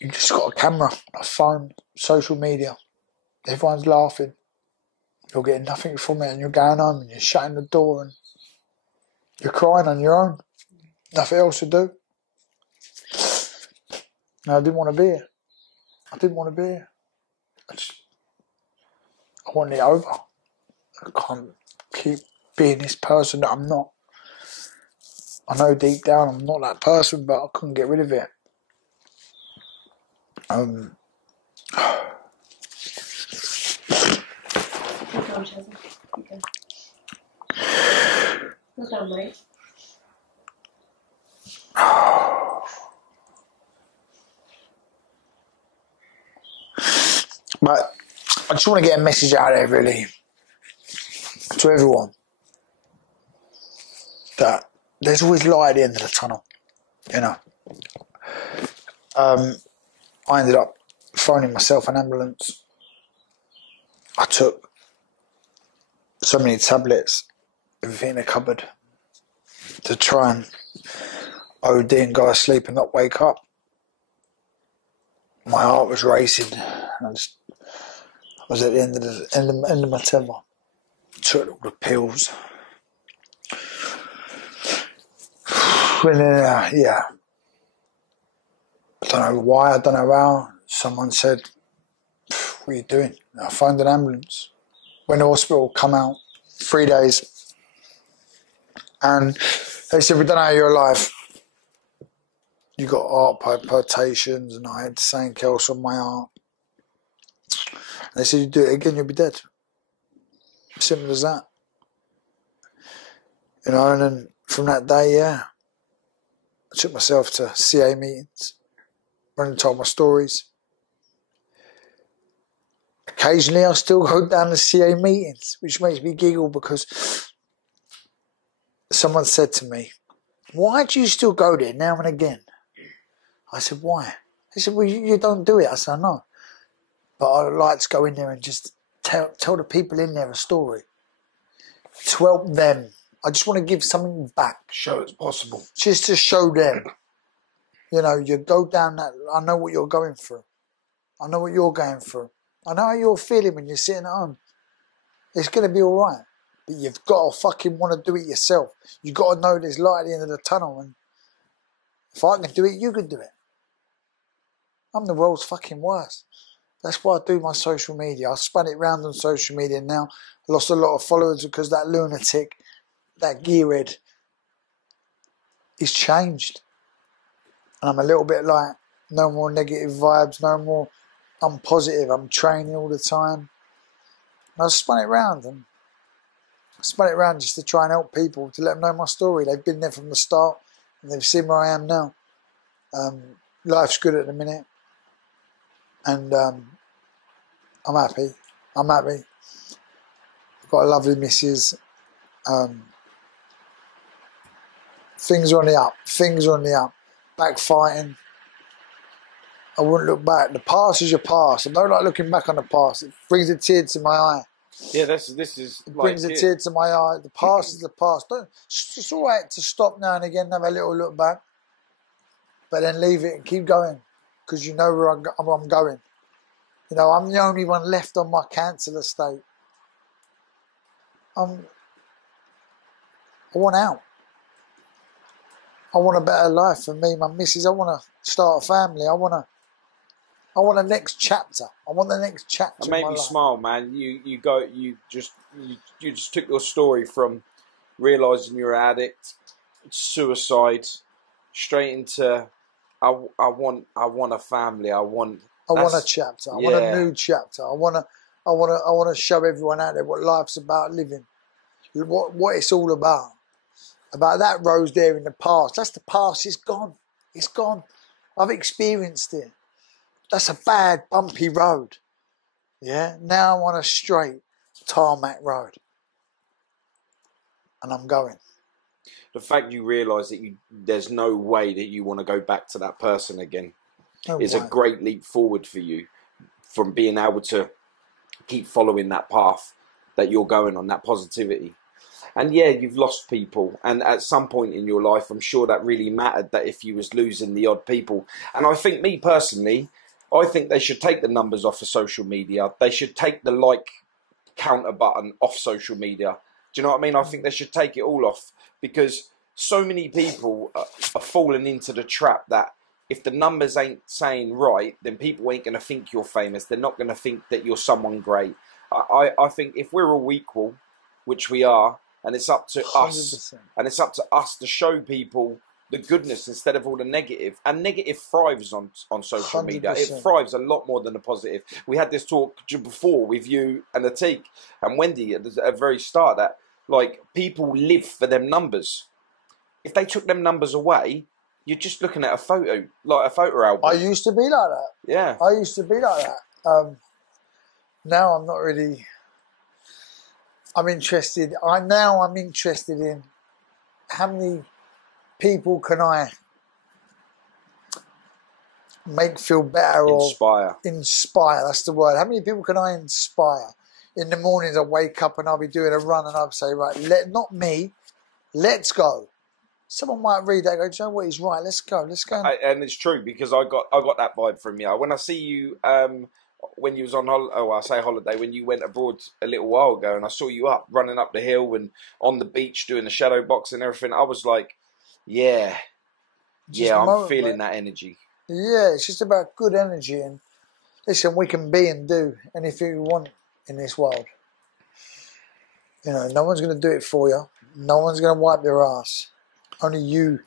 You just got a camera, a phone, social media. Everyone's laughing. You're getting nothing from it, and you're going home and you're shutting the door and you're crying on your own. Nothing else to do. And I didn't want to be here. I want it over. I can't keep being this person that I'm not. I know deep down I'm not that person, but I couldn't get rid of it. Well done, Chasa. Okay. Well done, mate. But I just want to get a message out there, really, to everyone, that there's always light at the end of the tunnel, I ended up phoning myself an ambulance. I took so many tablets, everything in the cupboard, to try and OD and go to sleep and not wake up. My heart was racing. was at the end of my tether. Took all the pills. Went in there, yeah. I don't know why, I don't know how. Someone said, what are you doing? And I phoned an ambulance. Went to hospital, come out, 3 days. And they said, we don't know how you're alive. You got heart palpitations, and I had something else on my heart. And they said, you do it again, you'll be dead. Simple as that. You know, and then from that day, yeah, I took myself to CA meetings, went and told my stories. Occasionally, I still go down to CA meetings, which makes me giggle because someone said to me, why do you still go there now and again? I said, why? They said, well, you don't do it. I said, no. But I like to go in there and just tell the people in there a story. To help them. I just want to give something back. Show it's possible. Just to show them. You know, you go down that, I know what you're going through. I know what you're going through. I know how you're feeling when you're sitting at home. It's going to be all right. But you've got to fucking want to do it yourself. You've got to know there's light at the end of the tunnel. And if I can do it, you can do it. I'm the world's fucking worst. That's why I do my social media. I spun it round on social media now. I lost a lot of followers because that lunatic, that gearhead, is changed. And I'm a little bit like, no more negative vibes, no more, I'm positive, I'm training all the time. And I spun it round, and I spun it round just to try and help people, to let them know my story. They've been there from the start, and they've seen where I am now. Life's good at the minute. And I'm happy. I'm happy. I've got a lovely missus. Things are on the up. Things are on the up. Backfighting. I wouldn't look back. The past is your past. I don't like looking back on the past. It brings a tear to my eye. Yeah, this is. It brings a tear to my eye. The past is the past. It's all right to stop now and again and have a little look back. But then leave it and keep going. Because you know where I'm going. You know, I'm the only one left on my council estate. I want out. I want a better life for me, my missus. I want to start a family. I want the next chapter. I want the next chapter. It made me smile, man. You just took your story from realising you're an addict, suicide, straight into I want a family. I want a chapter. I want a new chapter. I want to show everyone out there what life's about living, what it's all about. About that rose there in the past. That's the past. It's gone. It's gone. I've experienced it. That's a bad, bumpy road. Yeah. Now I'm on a straight tarmac road, and I'm going. The fact you realise that there's no way that you want to go back to that person again is a great leap forward for you, from being able to keep following that path that you're going on, that positivity. And yeah, you've lost people, and at some point in your life, I'm sure that really mattered, that if you was losing the odd people. And I think, me personally, I think they should take the numbers off of social media. They should take the like counter button off social media. Do you know what I mean? I think they should take it all off, because so many people are falling into the trap that if the numbers ain't saying right, then people ain't going to think you're famous. They're not going to think that you're someone great. I think if we're all equal, which we are, and it's up to 100%. Us, and it's up to us to show people the goodness instead of all the negative. And negative thrives on social 100%. Media. It thrives a lot more than the positive. We had this talk before with you and Atik and Wendy at the very start, that like people live for them numbers. If they took them numbers away, you're just looking at a photo, like a photo album. I used to be like that. Yeah. I used to be like that. Now I'm not really. I'm interested in how many people can I make feel better or inspire. That's the word. How many people can I inspire? In the mornings I wake up and I'll be doing a run and I'll say, right, not me, let's go. Someone might read that and go, do you know what, he's right, let's go. And it's true, because I got that vibe from you. When I see you when you was on holiday, when you went abroad a little while ago, and I saw you running up the hill and on the beach doing the shadow box and everything. I was like, I'm feeling that energy. Yeah, it's just about good energy. And listen, we can be and do anything we want in this world. You know, no one's going to do it for you. No one's going to wipe your ass. Only you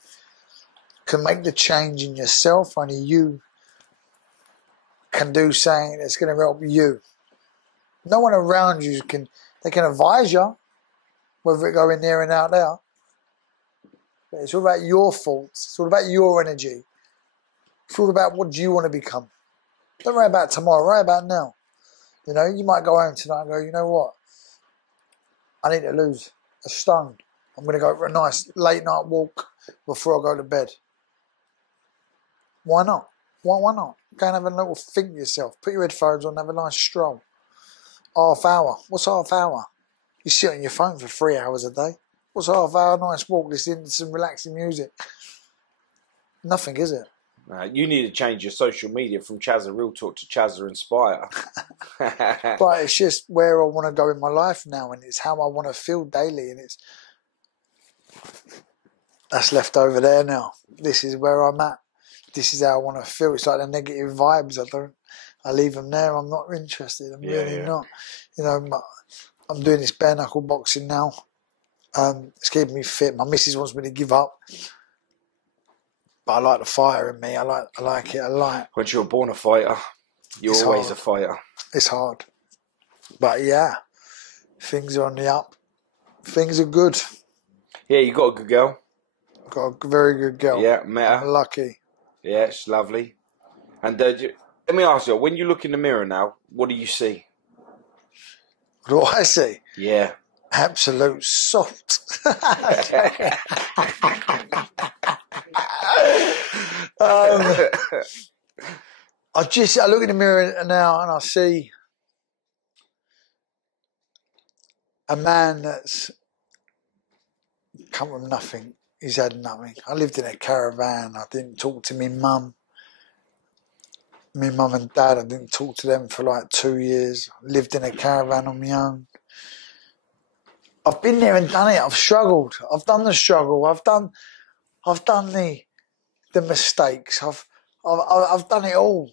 can make the change in yourself. Only you can do something that's going to help you. No one around you can advise you, whether it go in there and out there. But it's all about your thoughts. It's all about your energy. It's all about what do you want to become. Don't worry about tomorrow, worry about now. You know, you might go home tonight and go, you know what? I need to lose a stone. I'm going to go for a nice late night walk before I go to bed. Why not? Why not? Go and have a little think yourself. Put your headphones on, have a nice stroll. Half hour. What's half hour? You sit on your phone for 3 hours a day. What's half hour nice walk listening to some relaxing music? Nothing, is it? You need to change your social media from Chasa Real Talk to Chasa Inspire. But it's just where I want to go in my life now, and it's how I want to feel daily, and that's left over there now. This is where I'm at. This is how I want to feel. It's like the negative vibes. I leave them there. I'm not interested. I'm really not. You know, I'm doing this bare knuckle boxing now. It's keeping me fit. My missus wants me to give up. But I like the fire in me. I like it a lot. Once you're born a fighter, you're always a fighter. It's hard. But yeah, things are on the up. Things are good. Yeah, you got a good girl. Got a very good girl. Yeah, met her. I'm lucky. Yeah, it's lovely. And let me ask you, when you look in the mirror now, what do you see? What do I see? Yeah. Absolute soft. I look in the mirror now and I see a man that's come from nothing. He's had nothing. I lived in a caravan. I didn't talk to my mum. My mum and dad, I didn't talk to them for like 2 years. Lived in a caravan on my own. I've been there and done it. I've struggled. I've done the struggle. I've done the mistakes. I've done it all.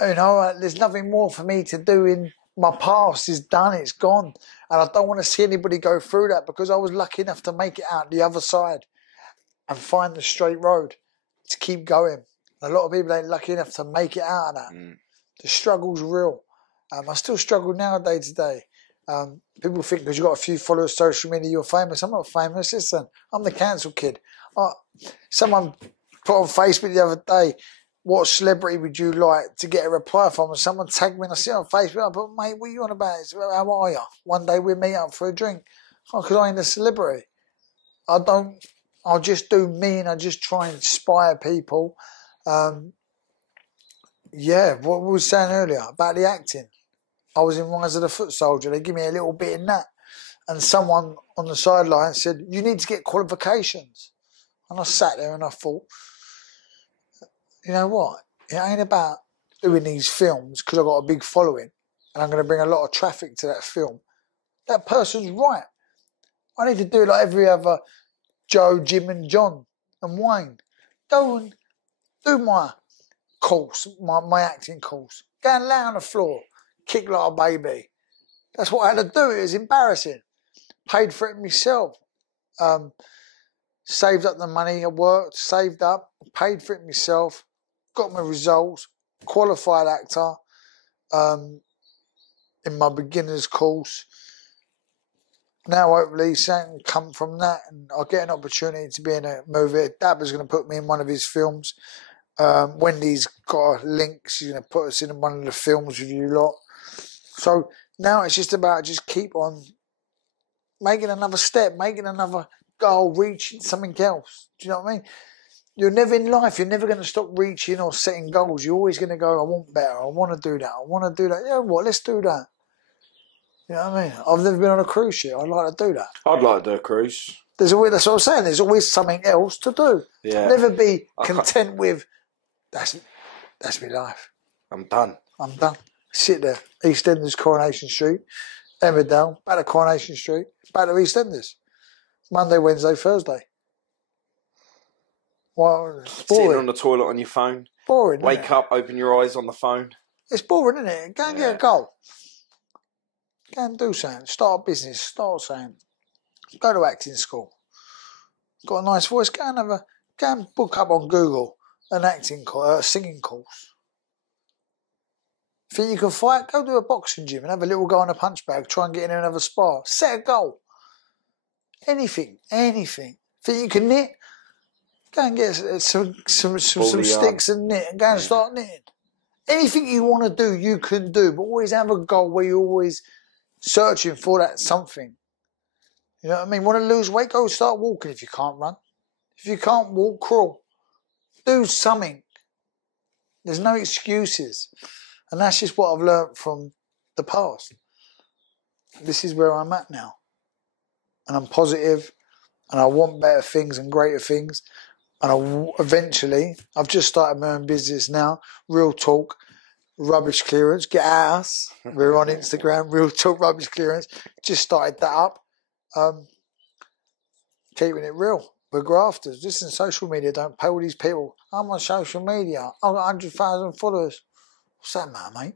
You know, there's nothing more for me to do in my past. It's done. It's gone. And I don't want to see anybody go through that, because I was lucky enough to make it out the other side and find the straight road to keep going. A lot of people ain't lucky enough to make it out of that. The struggle's real. I still struggle now day to day. People think because you've got a few followers on social media you're famous. I'm not famous. Listen, I'm the cancel kid. Someone put on Facebook the other day, what celebrity would you like to get a reply from? And someone tagged me and I see it on Facebook. I thought, mate, what are you on about? How are you? One day we'll meet up for a drink. Because I ain't a celebrity. I'll just do me and I just try and inspire people. What we were saying earlier about the acting. I was in Rise of the Foot Soldier. They give me a little bit in that. And someone on the sideline said, you need to get qualifications. And I sat there and I thought, you know what? It ain't about doing these films because I've got a big following and I'm going to bring a lot of traffic to that film. That person's right. I need to do like every other Joe, Jim and John and Wayne. Go and do my course, my acting course. Go and lay on the floor, kick like a baby. That's what I had to do. It was embarrassing. Paid for it myself. Saved up the money I worked, saved up, paid for it myself, got my results, qualified actor in my beginner's course. Now hopefully something come from that and I'll get an opportunity to be in a movie. Dabba's going to put me in one of his films. Wendy's got a link. She's going to put us in one of the films with you lot. So now it's just about just keep on making another step, making another goal, reaching something else. Do you know what I mean? You're never in life, you're never going to stop reaching or setting goals. You're always going to go, I want better, I want to do that, I want to do that. You know what, let's do that. You know what I mean? I've never been on a cruise ship. I'd like to do that. I'd like to do a cruise. That's what I'm saying. There's always something else to do. Yeah. Never be content with, that's my life. I'm done. I'm done. Sit there. EastEnders, Coronation Street, Emmerdale, back to Coronation Street, back to EastEnders. Monday, Wednesday, Thursday. Well, it's boring. Sitting on the toilet on your phone. Boring. Wake up, open your eyes on the phone. It's boring, isn't it? Go and get a goal. Go and do something. Start a business. Start something. Go to acting school. Got a nice voice. Go and book up on Google an singing course. Think you can fight? Go to a boxing gym and have a little go on a punch bag. Try and get in there and have a spar. Set a goal. Anything. Think you can knit? Go and get some sticks and knit and go and start knitting. Anything you want to do, you can do. But always have a goal where you're always searching for that something. You know what I mean? Want to lose weight? Go start walking if you can't run. If you can't walk, crawl. Do something. There's no excuses. And that's just what I've learnt from the past. This is where I'm at now. And I'm positive, and I want better things and greater things. And eventually, I've just started my own business now. Real Talk, Rubbish Clearance. Get at us. We're on Instagram, Real Talk Rubbish Clearance. Just started that up. Keeping it real. We're grafters. Listen, social media don't pay all these people. I'm on social media. I've got 100,000 followers. What's that matter, mate?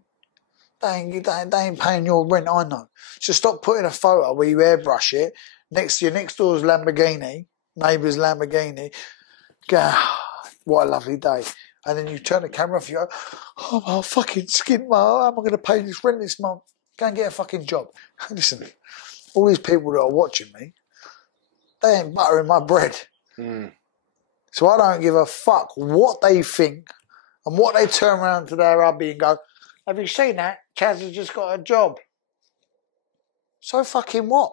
They ain't paying your rent, I know. So stop putting a photo where you airbrush it next to your next door's Lamborghini, neighbour's Lamborghini. Go, what a lovely day. And then you turn the camera off, you go, oh, my fucking skin, how am I going to pay this rent this month? Go and get a fucking job. Listen, all these people that are watching me, they ain't buttering my bread. So I don't give a fuck what they think and what they turn around to their hubby and go, have you seen that? Chaz has just got a job. So fucking what?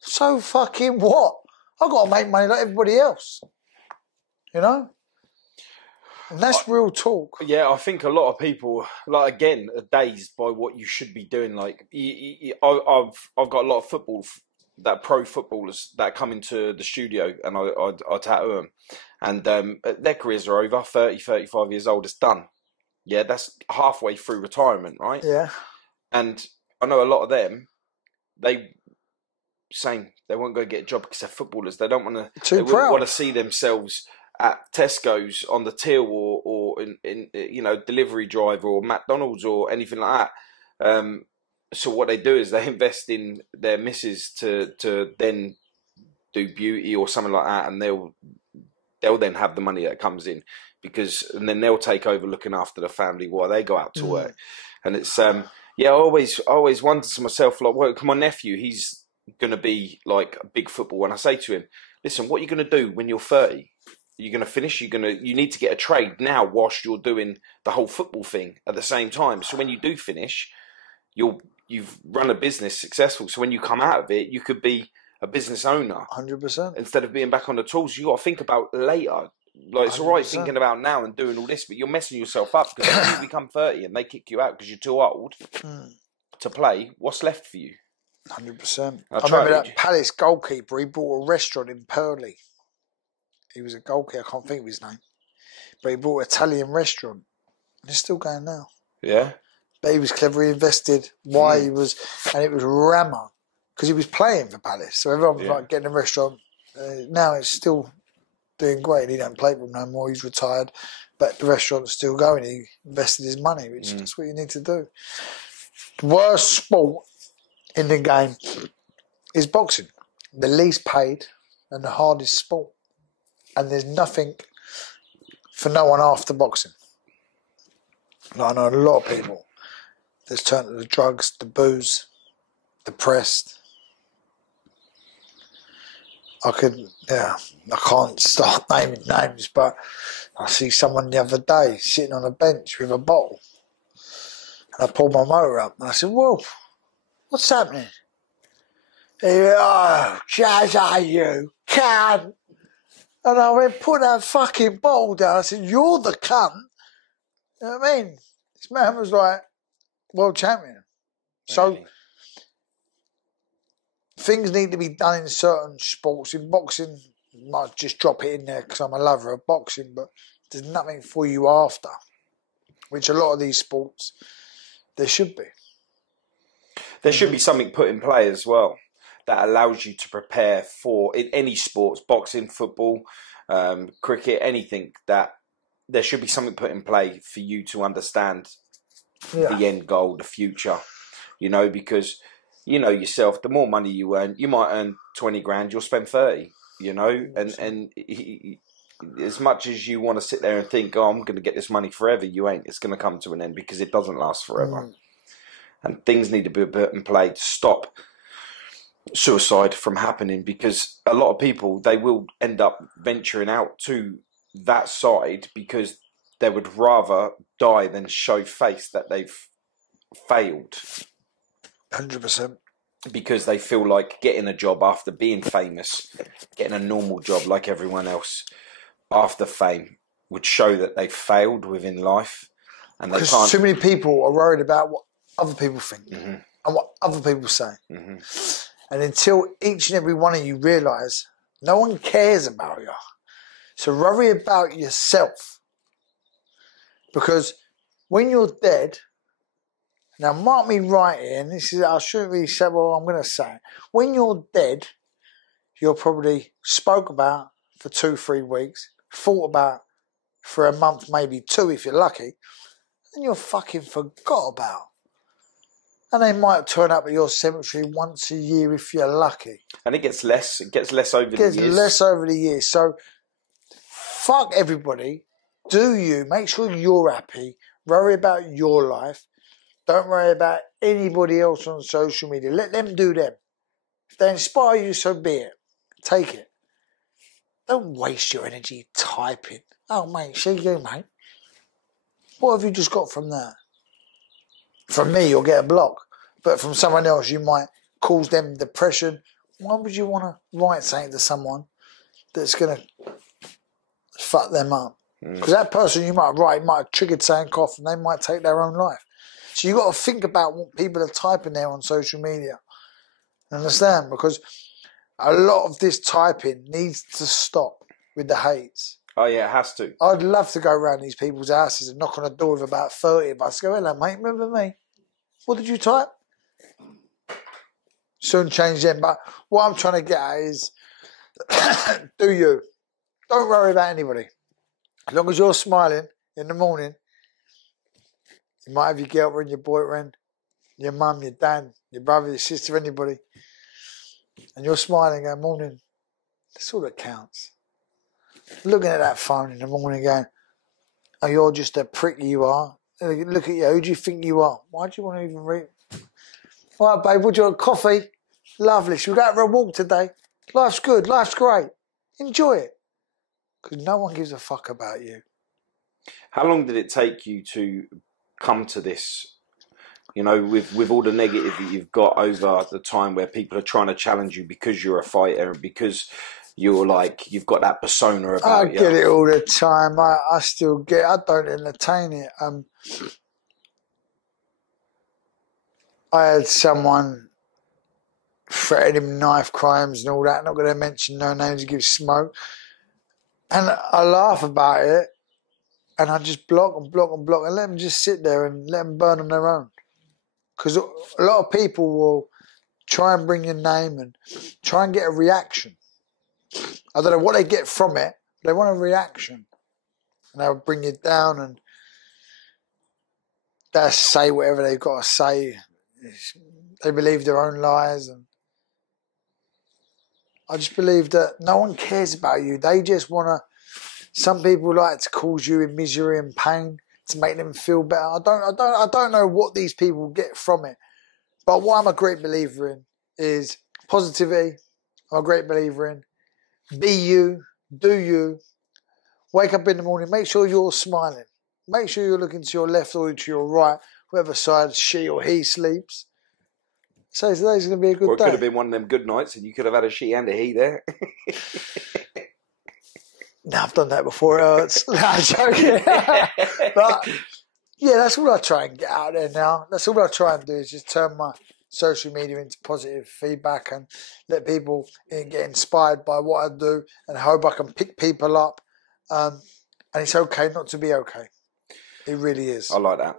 So fucking what? I've got to make money like everybody else. You know? And that's real talk. Yeah, I think a lot of people, like, again, are dazed by what you should be doing. Like, I've got a lot of pro footballers that come into the studio, and I tattoo them. And their careers are over, 30, 35 years old, it's done. Yeah, that's halfway through retirement, right? Yeah. And I know a lot of them, they won't go get a job because they're footballers. They don't want to. They wouldn't want to see themselves at Tesco's on the till or in delivery driver or McDonald's or anything like that. So what they do is they invest in their missus to then do beauty or something like that, and they'll then have the money that comes in and then they'll take over looking after the family while they go out to work. And it's I always wonder to myself, like, well, my nephew, he's going to be like a big football. And I say to him, listen, what are you going to do when you're 30? You're going to finish. You need to get a trade now whilst you're doing the whole football thing at the same time. So when you do finish, you've run a business successful. So when you come out of it, you could be a business owner. 100%. Instead of being back on the tools, you got to think about later. Like, it's 100%. All right thinking about now and doing all this, but you're messing yourself up because when you become 30 and they kick you out because you're too old to play, what's left for you? 100%. I remember that Palace goalkeeper, he bought a restaurant in Purley. He was a goalkeeper, I can't think of his name. But he bought an Italian restaurant. It's still going now. Yeah. But he was clever, he invested why he was, and it was Rama, because he was playing for Palace. So everyone was like getting a restaurant. Now it's still doing great. He don't play for them no more, he's retired. But the restaurant's still going. He invested his money, which is what you need to do. The worst sport in the game is boxing. The least paid and the hardest sport. And there's nothing for no one after boxing. Like, I know a lot of people that's turned to the drugs, the booze, depressed. I can't start naming names, but I see someone the other day sitting on a bench with a bottle. And I pulled my motor up and I said, whoa, what's happening? He went, oh, Chasa, you cunt. And I went, put that fucking bottle down. I said, you're the cunt. You know what I mean? This man was like, world champion. So, things need to be done in certain sports. In boxing, I might just drop it in there because I'm a lover of boxing, but there's nothing for you after, which a lot of these sports, There should be. There should be something put in play as well that allows you to prepare for, in any sports, boxing, football, cricket, anything, that there should be something put in play for you to understand the end goal, the future, because you know yourself, the more money you earn, you might earn 20 grand, you'll spend 30, and as much as you want to sit there and think, oh, I'm going to get this money forever, you ain't. It's going to come to an end because it doesn't last forever. And things need to be put in play to stop suicide from happening, because a lot of people, they will end up venturing out to that side because they would rather die than show face that they've failed. 100%. Because they feel like getting a job after being famous, getting a normal job like everyone else after fame, would show that they've failed within life. And they can't. Too many people are worried about what other people think and what other people say. And until each and every one of you realise no one cares about you. So worry about yourself. Because when you're dead, now mark me right here, and this is, I shouldn't really say what I'm going to say. When you're dead, you're probably spoke about for 2-3 weeks, thought about for a month, maybe 2 if you're lucky, and you're fucking forgot about. And they might turn up at your cemetery once a year if you're lucky. And it gets less. It gets less over the years. It gets less over the years. So fuck everybody. Do you. Make sure you're happy. Worry about your life. Don't worry about anybody else on social media. Let them do them. If they inspire you, so be it. Take it. Don't waste your energy typing. Oh, mate, see you, mate. What have you just got from that? From me, you'll get a block. But from someone else, you might cause them depression. Why would you want to write something to someone that's going to fuck them up? Because that person you might write might have triggered something off and they might take their own life. So you've got to think about what people are typing there on social media. Understand? Because a lot of this typing needs to stop with the hates. Oh, yeah, it has to. I'd love to go around these people's houses and knock on a door with about 30 of us. Go, hello, mate, remember me? What did you type? Soon change them. But what I'm trying to get at is, do you. Don't worry about anybody. As long as you're smiling in the morning, you might have your girlfriend, your boyfriend, your mum, your dad, your brother, your sister, anybody, and you're smiling going, morning. That's all that counts. Looking at that phone in the morning going, oh, you're just a prick you are. Look at you. Who do you think you are? Why do you want to even read? All right, babe, would you want coffee? Lovely. Should we go out for a walk today? Life's good. Life's great. Enjoy it. Because no one gives a fuck about you. How long did it take you to come to this? With all the negative that you've got over the time where people are trying to challenge you because you're a fighter and because you're like, you've got that persona about you. I get it all the time. I still get it. I don't entertain it. I had someone threatening knife crimes and all that. I'm not going to mention no names to give smoke. And I laugh about it. And I just block and block and block and let them just sit there and let them burn on their own. Because a lot of people will try and bring your name and try and get a reaction. I don't know what they get from it. They want a reaction. And they'll bring you down and they'll say whatever they've got to say. They believe their own lies. And I just believe that no one cares about you. They just want to... Some people like to cause you in misery and pain to make them feel better. I don't know what these people get from it. But what I'm a great believer in is positivity. I'm a great believer in be you, do you. Wake up in the morning, make sure you're smiling. Make sure you're looking to your left or to your right, whatever side she or he sleeps. So today's going to be a good day. Or it could have been one of them good nights and you could have had a she and a he there. No, I've done that before. It hurts. No, I'm joking. But yeah, that's all I try and get out there now. That's all I try and do is just turn my social media into positive feedback and let people get inspired by what I do and hope I can pick people up. And it's okay not to be okay. It really is. I like that.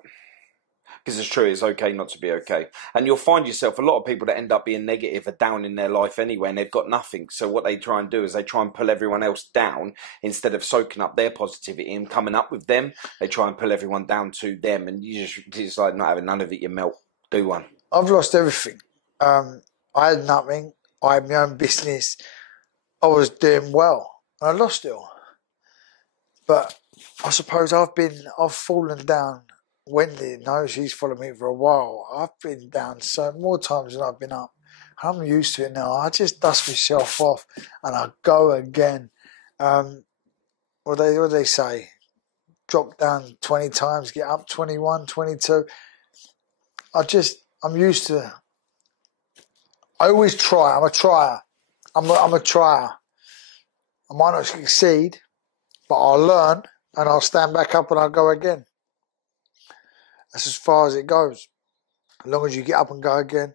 Because it's true, it's okay not to be okay. And you'll find yourself, a lot of people that end up being negative are down in their life anyway, and they've got nothing. So what they try and do is they try and pull everyone else down instead of soaking up their positivity and coming up with them. They try and pull everyone down to them, and it's like not having none of it, you melt. Do one. I've lost everything. I had nothing. I had my own business. I was doing well, and I lost it all. But I suppose I've fallen down. Wendy knows, she's followed me for a while. I've been down so more times than I've been up. I'm used to it now. I just dust myself off and I go again. What do they say? Drop down 20 times, get up 21, 22. I'm used to. I always try. I'm a trier. I'm a trier. I might not succeed, but I'll learn and I'll stand back up and I'll go again. That's as far as it goes. As long as you get up and go again,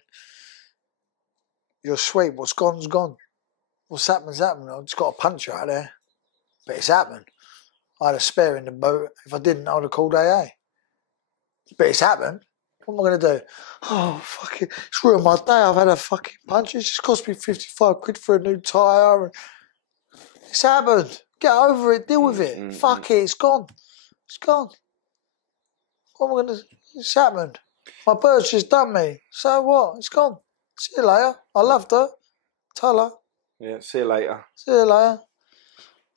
you're sweet. What's gone's gone. What's happened's happened. I just got a punch out there, but it's happened. I had a spare in the boat. If I didn't, I would have called AA. But it's happened. What am I going to do? Oh, fuck it. It's ruined my day. I've had a fucking punch. It's just cost me 55 quid for a new tyre. It's happened. Get over it. Deal with it. Fuck it. It's gone. It's gone. What am I going to do? It's happened. My bird's just done me. So what? It's gone. See you later. I loved her. Tell her. Yeah, see you later. See you later.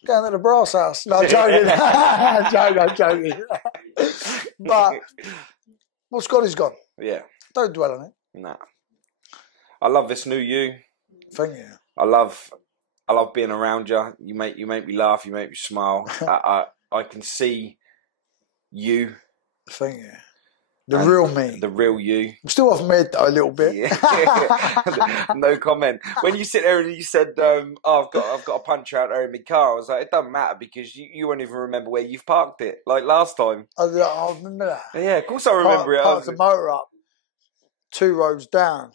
Going to the brass house. No, I'm joking. I'm joking. But what's gone is gone. Yeah. Don't dwell on it. Nah. I love this new you. Thank you. I love being around you. You make me laugh. You make me smile. I can see you. Thank you. The real me. The real you. I'm still off mid though, a little bit. Yeah. No comment. When you sit there and you said, oh, I've got a punch out there in my car, I was like, it doesn't matter because you won't even remember where you've parked it. Like last time. I remember that. Yeah, of course I remember it. Parked the motor up 2 roads down.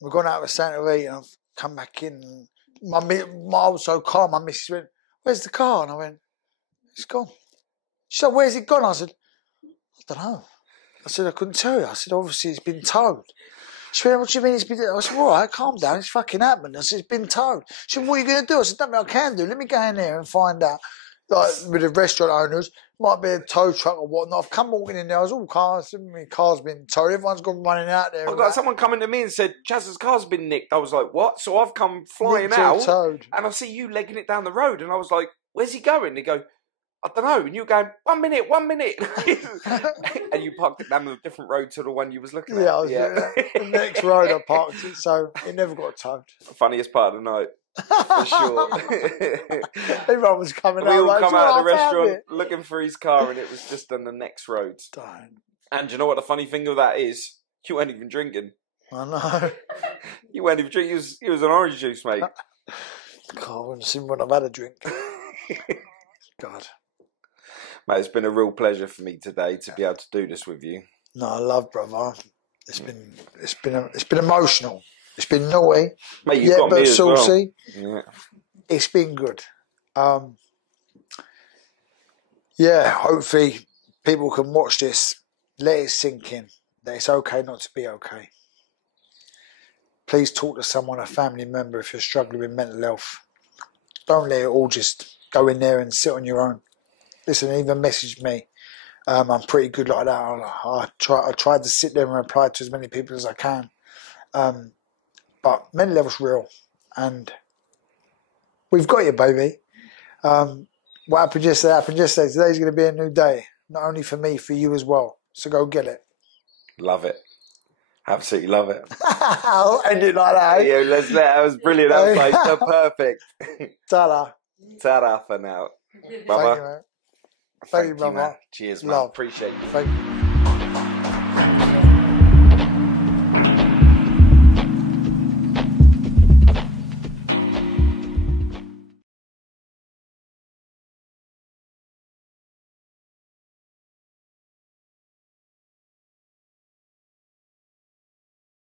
We've gone out with Santa Rita and I've come back in. I was so calm, my missus went, where's the car? And I went, it's gone. She said, where's it gone? I said, I don't know. I said, I couldn't tell you. I said, obviously it's been towed. She went, what do you mean it's been towed? I said, all right, calm down. It's fucking happened. I said, it's been towed. She said, what are you going to do? I said, nothing I can do. Let me go in there and find out. Like with the restaurant owners, might be a tow truck or whatnot. I've come walking in there. I was all cars. My car's been towed. Everyone's gone running out there. I've got someone coming to me and said, Chasa's car's been nicked. I was like, what? So I've come flying out and I see you legging it down the road. And I was like, where's he going? They go, I don't know. And you're going, 1 minute. And you parked it down a different road to the one you was looking at. Yeah, I was the next road I parked it, so it never got towed. Funniest part of the night, for sure. Everyone was coming out. We all come out of the restaurant looking for his car and it was just on the next road. And do you know what the funny thing of that is? You weren't even drinking. I know. You weren't even drinking. It was an orange juice, mate. God, I wouldn't have seen when I've had a drink. God. Mate, it's been a real pleasure for me today to be able to do this with you. No, I love, brother. It's been emotional. It's been naughty. Mate, you've got me as saucy. Well. Yeah. It's been good. Yeah, hopefully people can watch this, let it sink in that it's okay not to be okay. Please talk to someone, a family member, if you're struggling with mental health. Don't let it all just go in there and sit on your own. Listen, even message me. I'm pretty good like that. I tried to sit there and reply to as many people as I can. But mental health's real. And we've got you, baby. What happened yesterday happened yesterday. Today's going to be a new day. Not only for me, for you as well. So go get it. Love it. Absolutely love it. I'll end it like that. Yeah, that was brilliant. That was like perfect. Ta-da. Ta-da for now. Thank you, man. Thank you, brother. Man. Cheers, man. Love. Appreciate you. Thank you.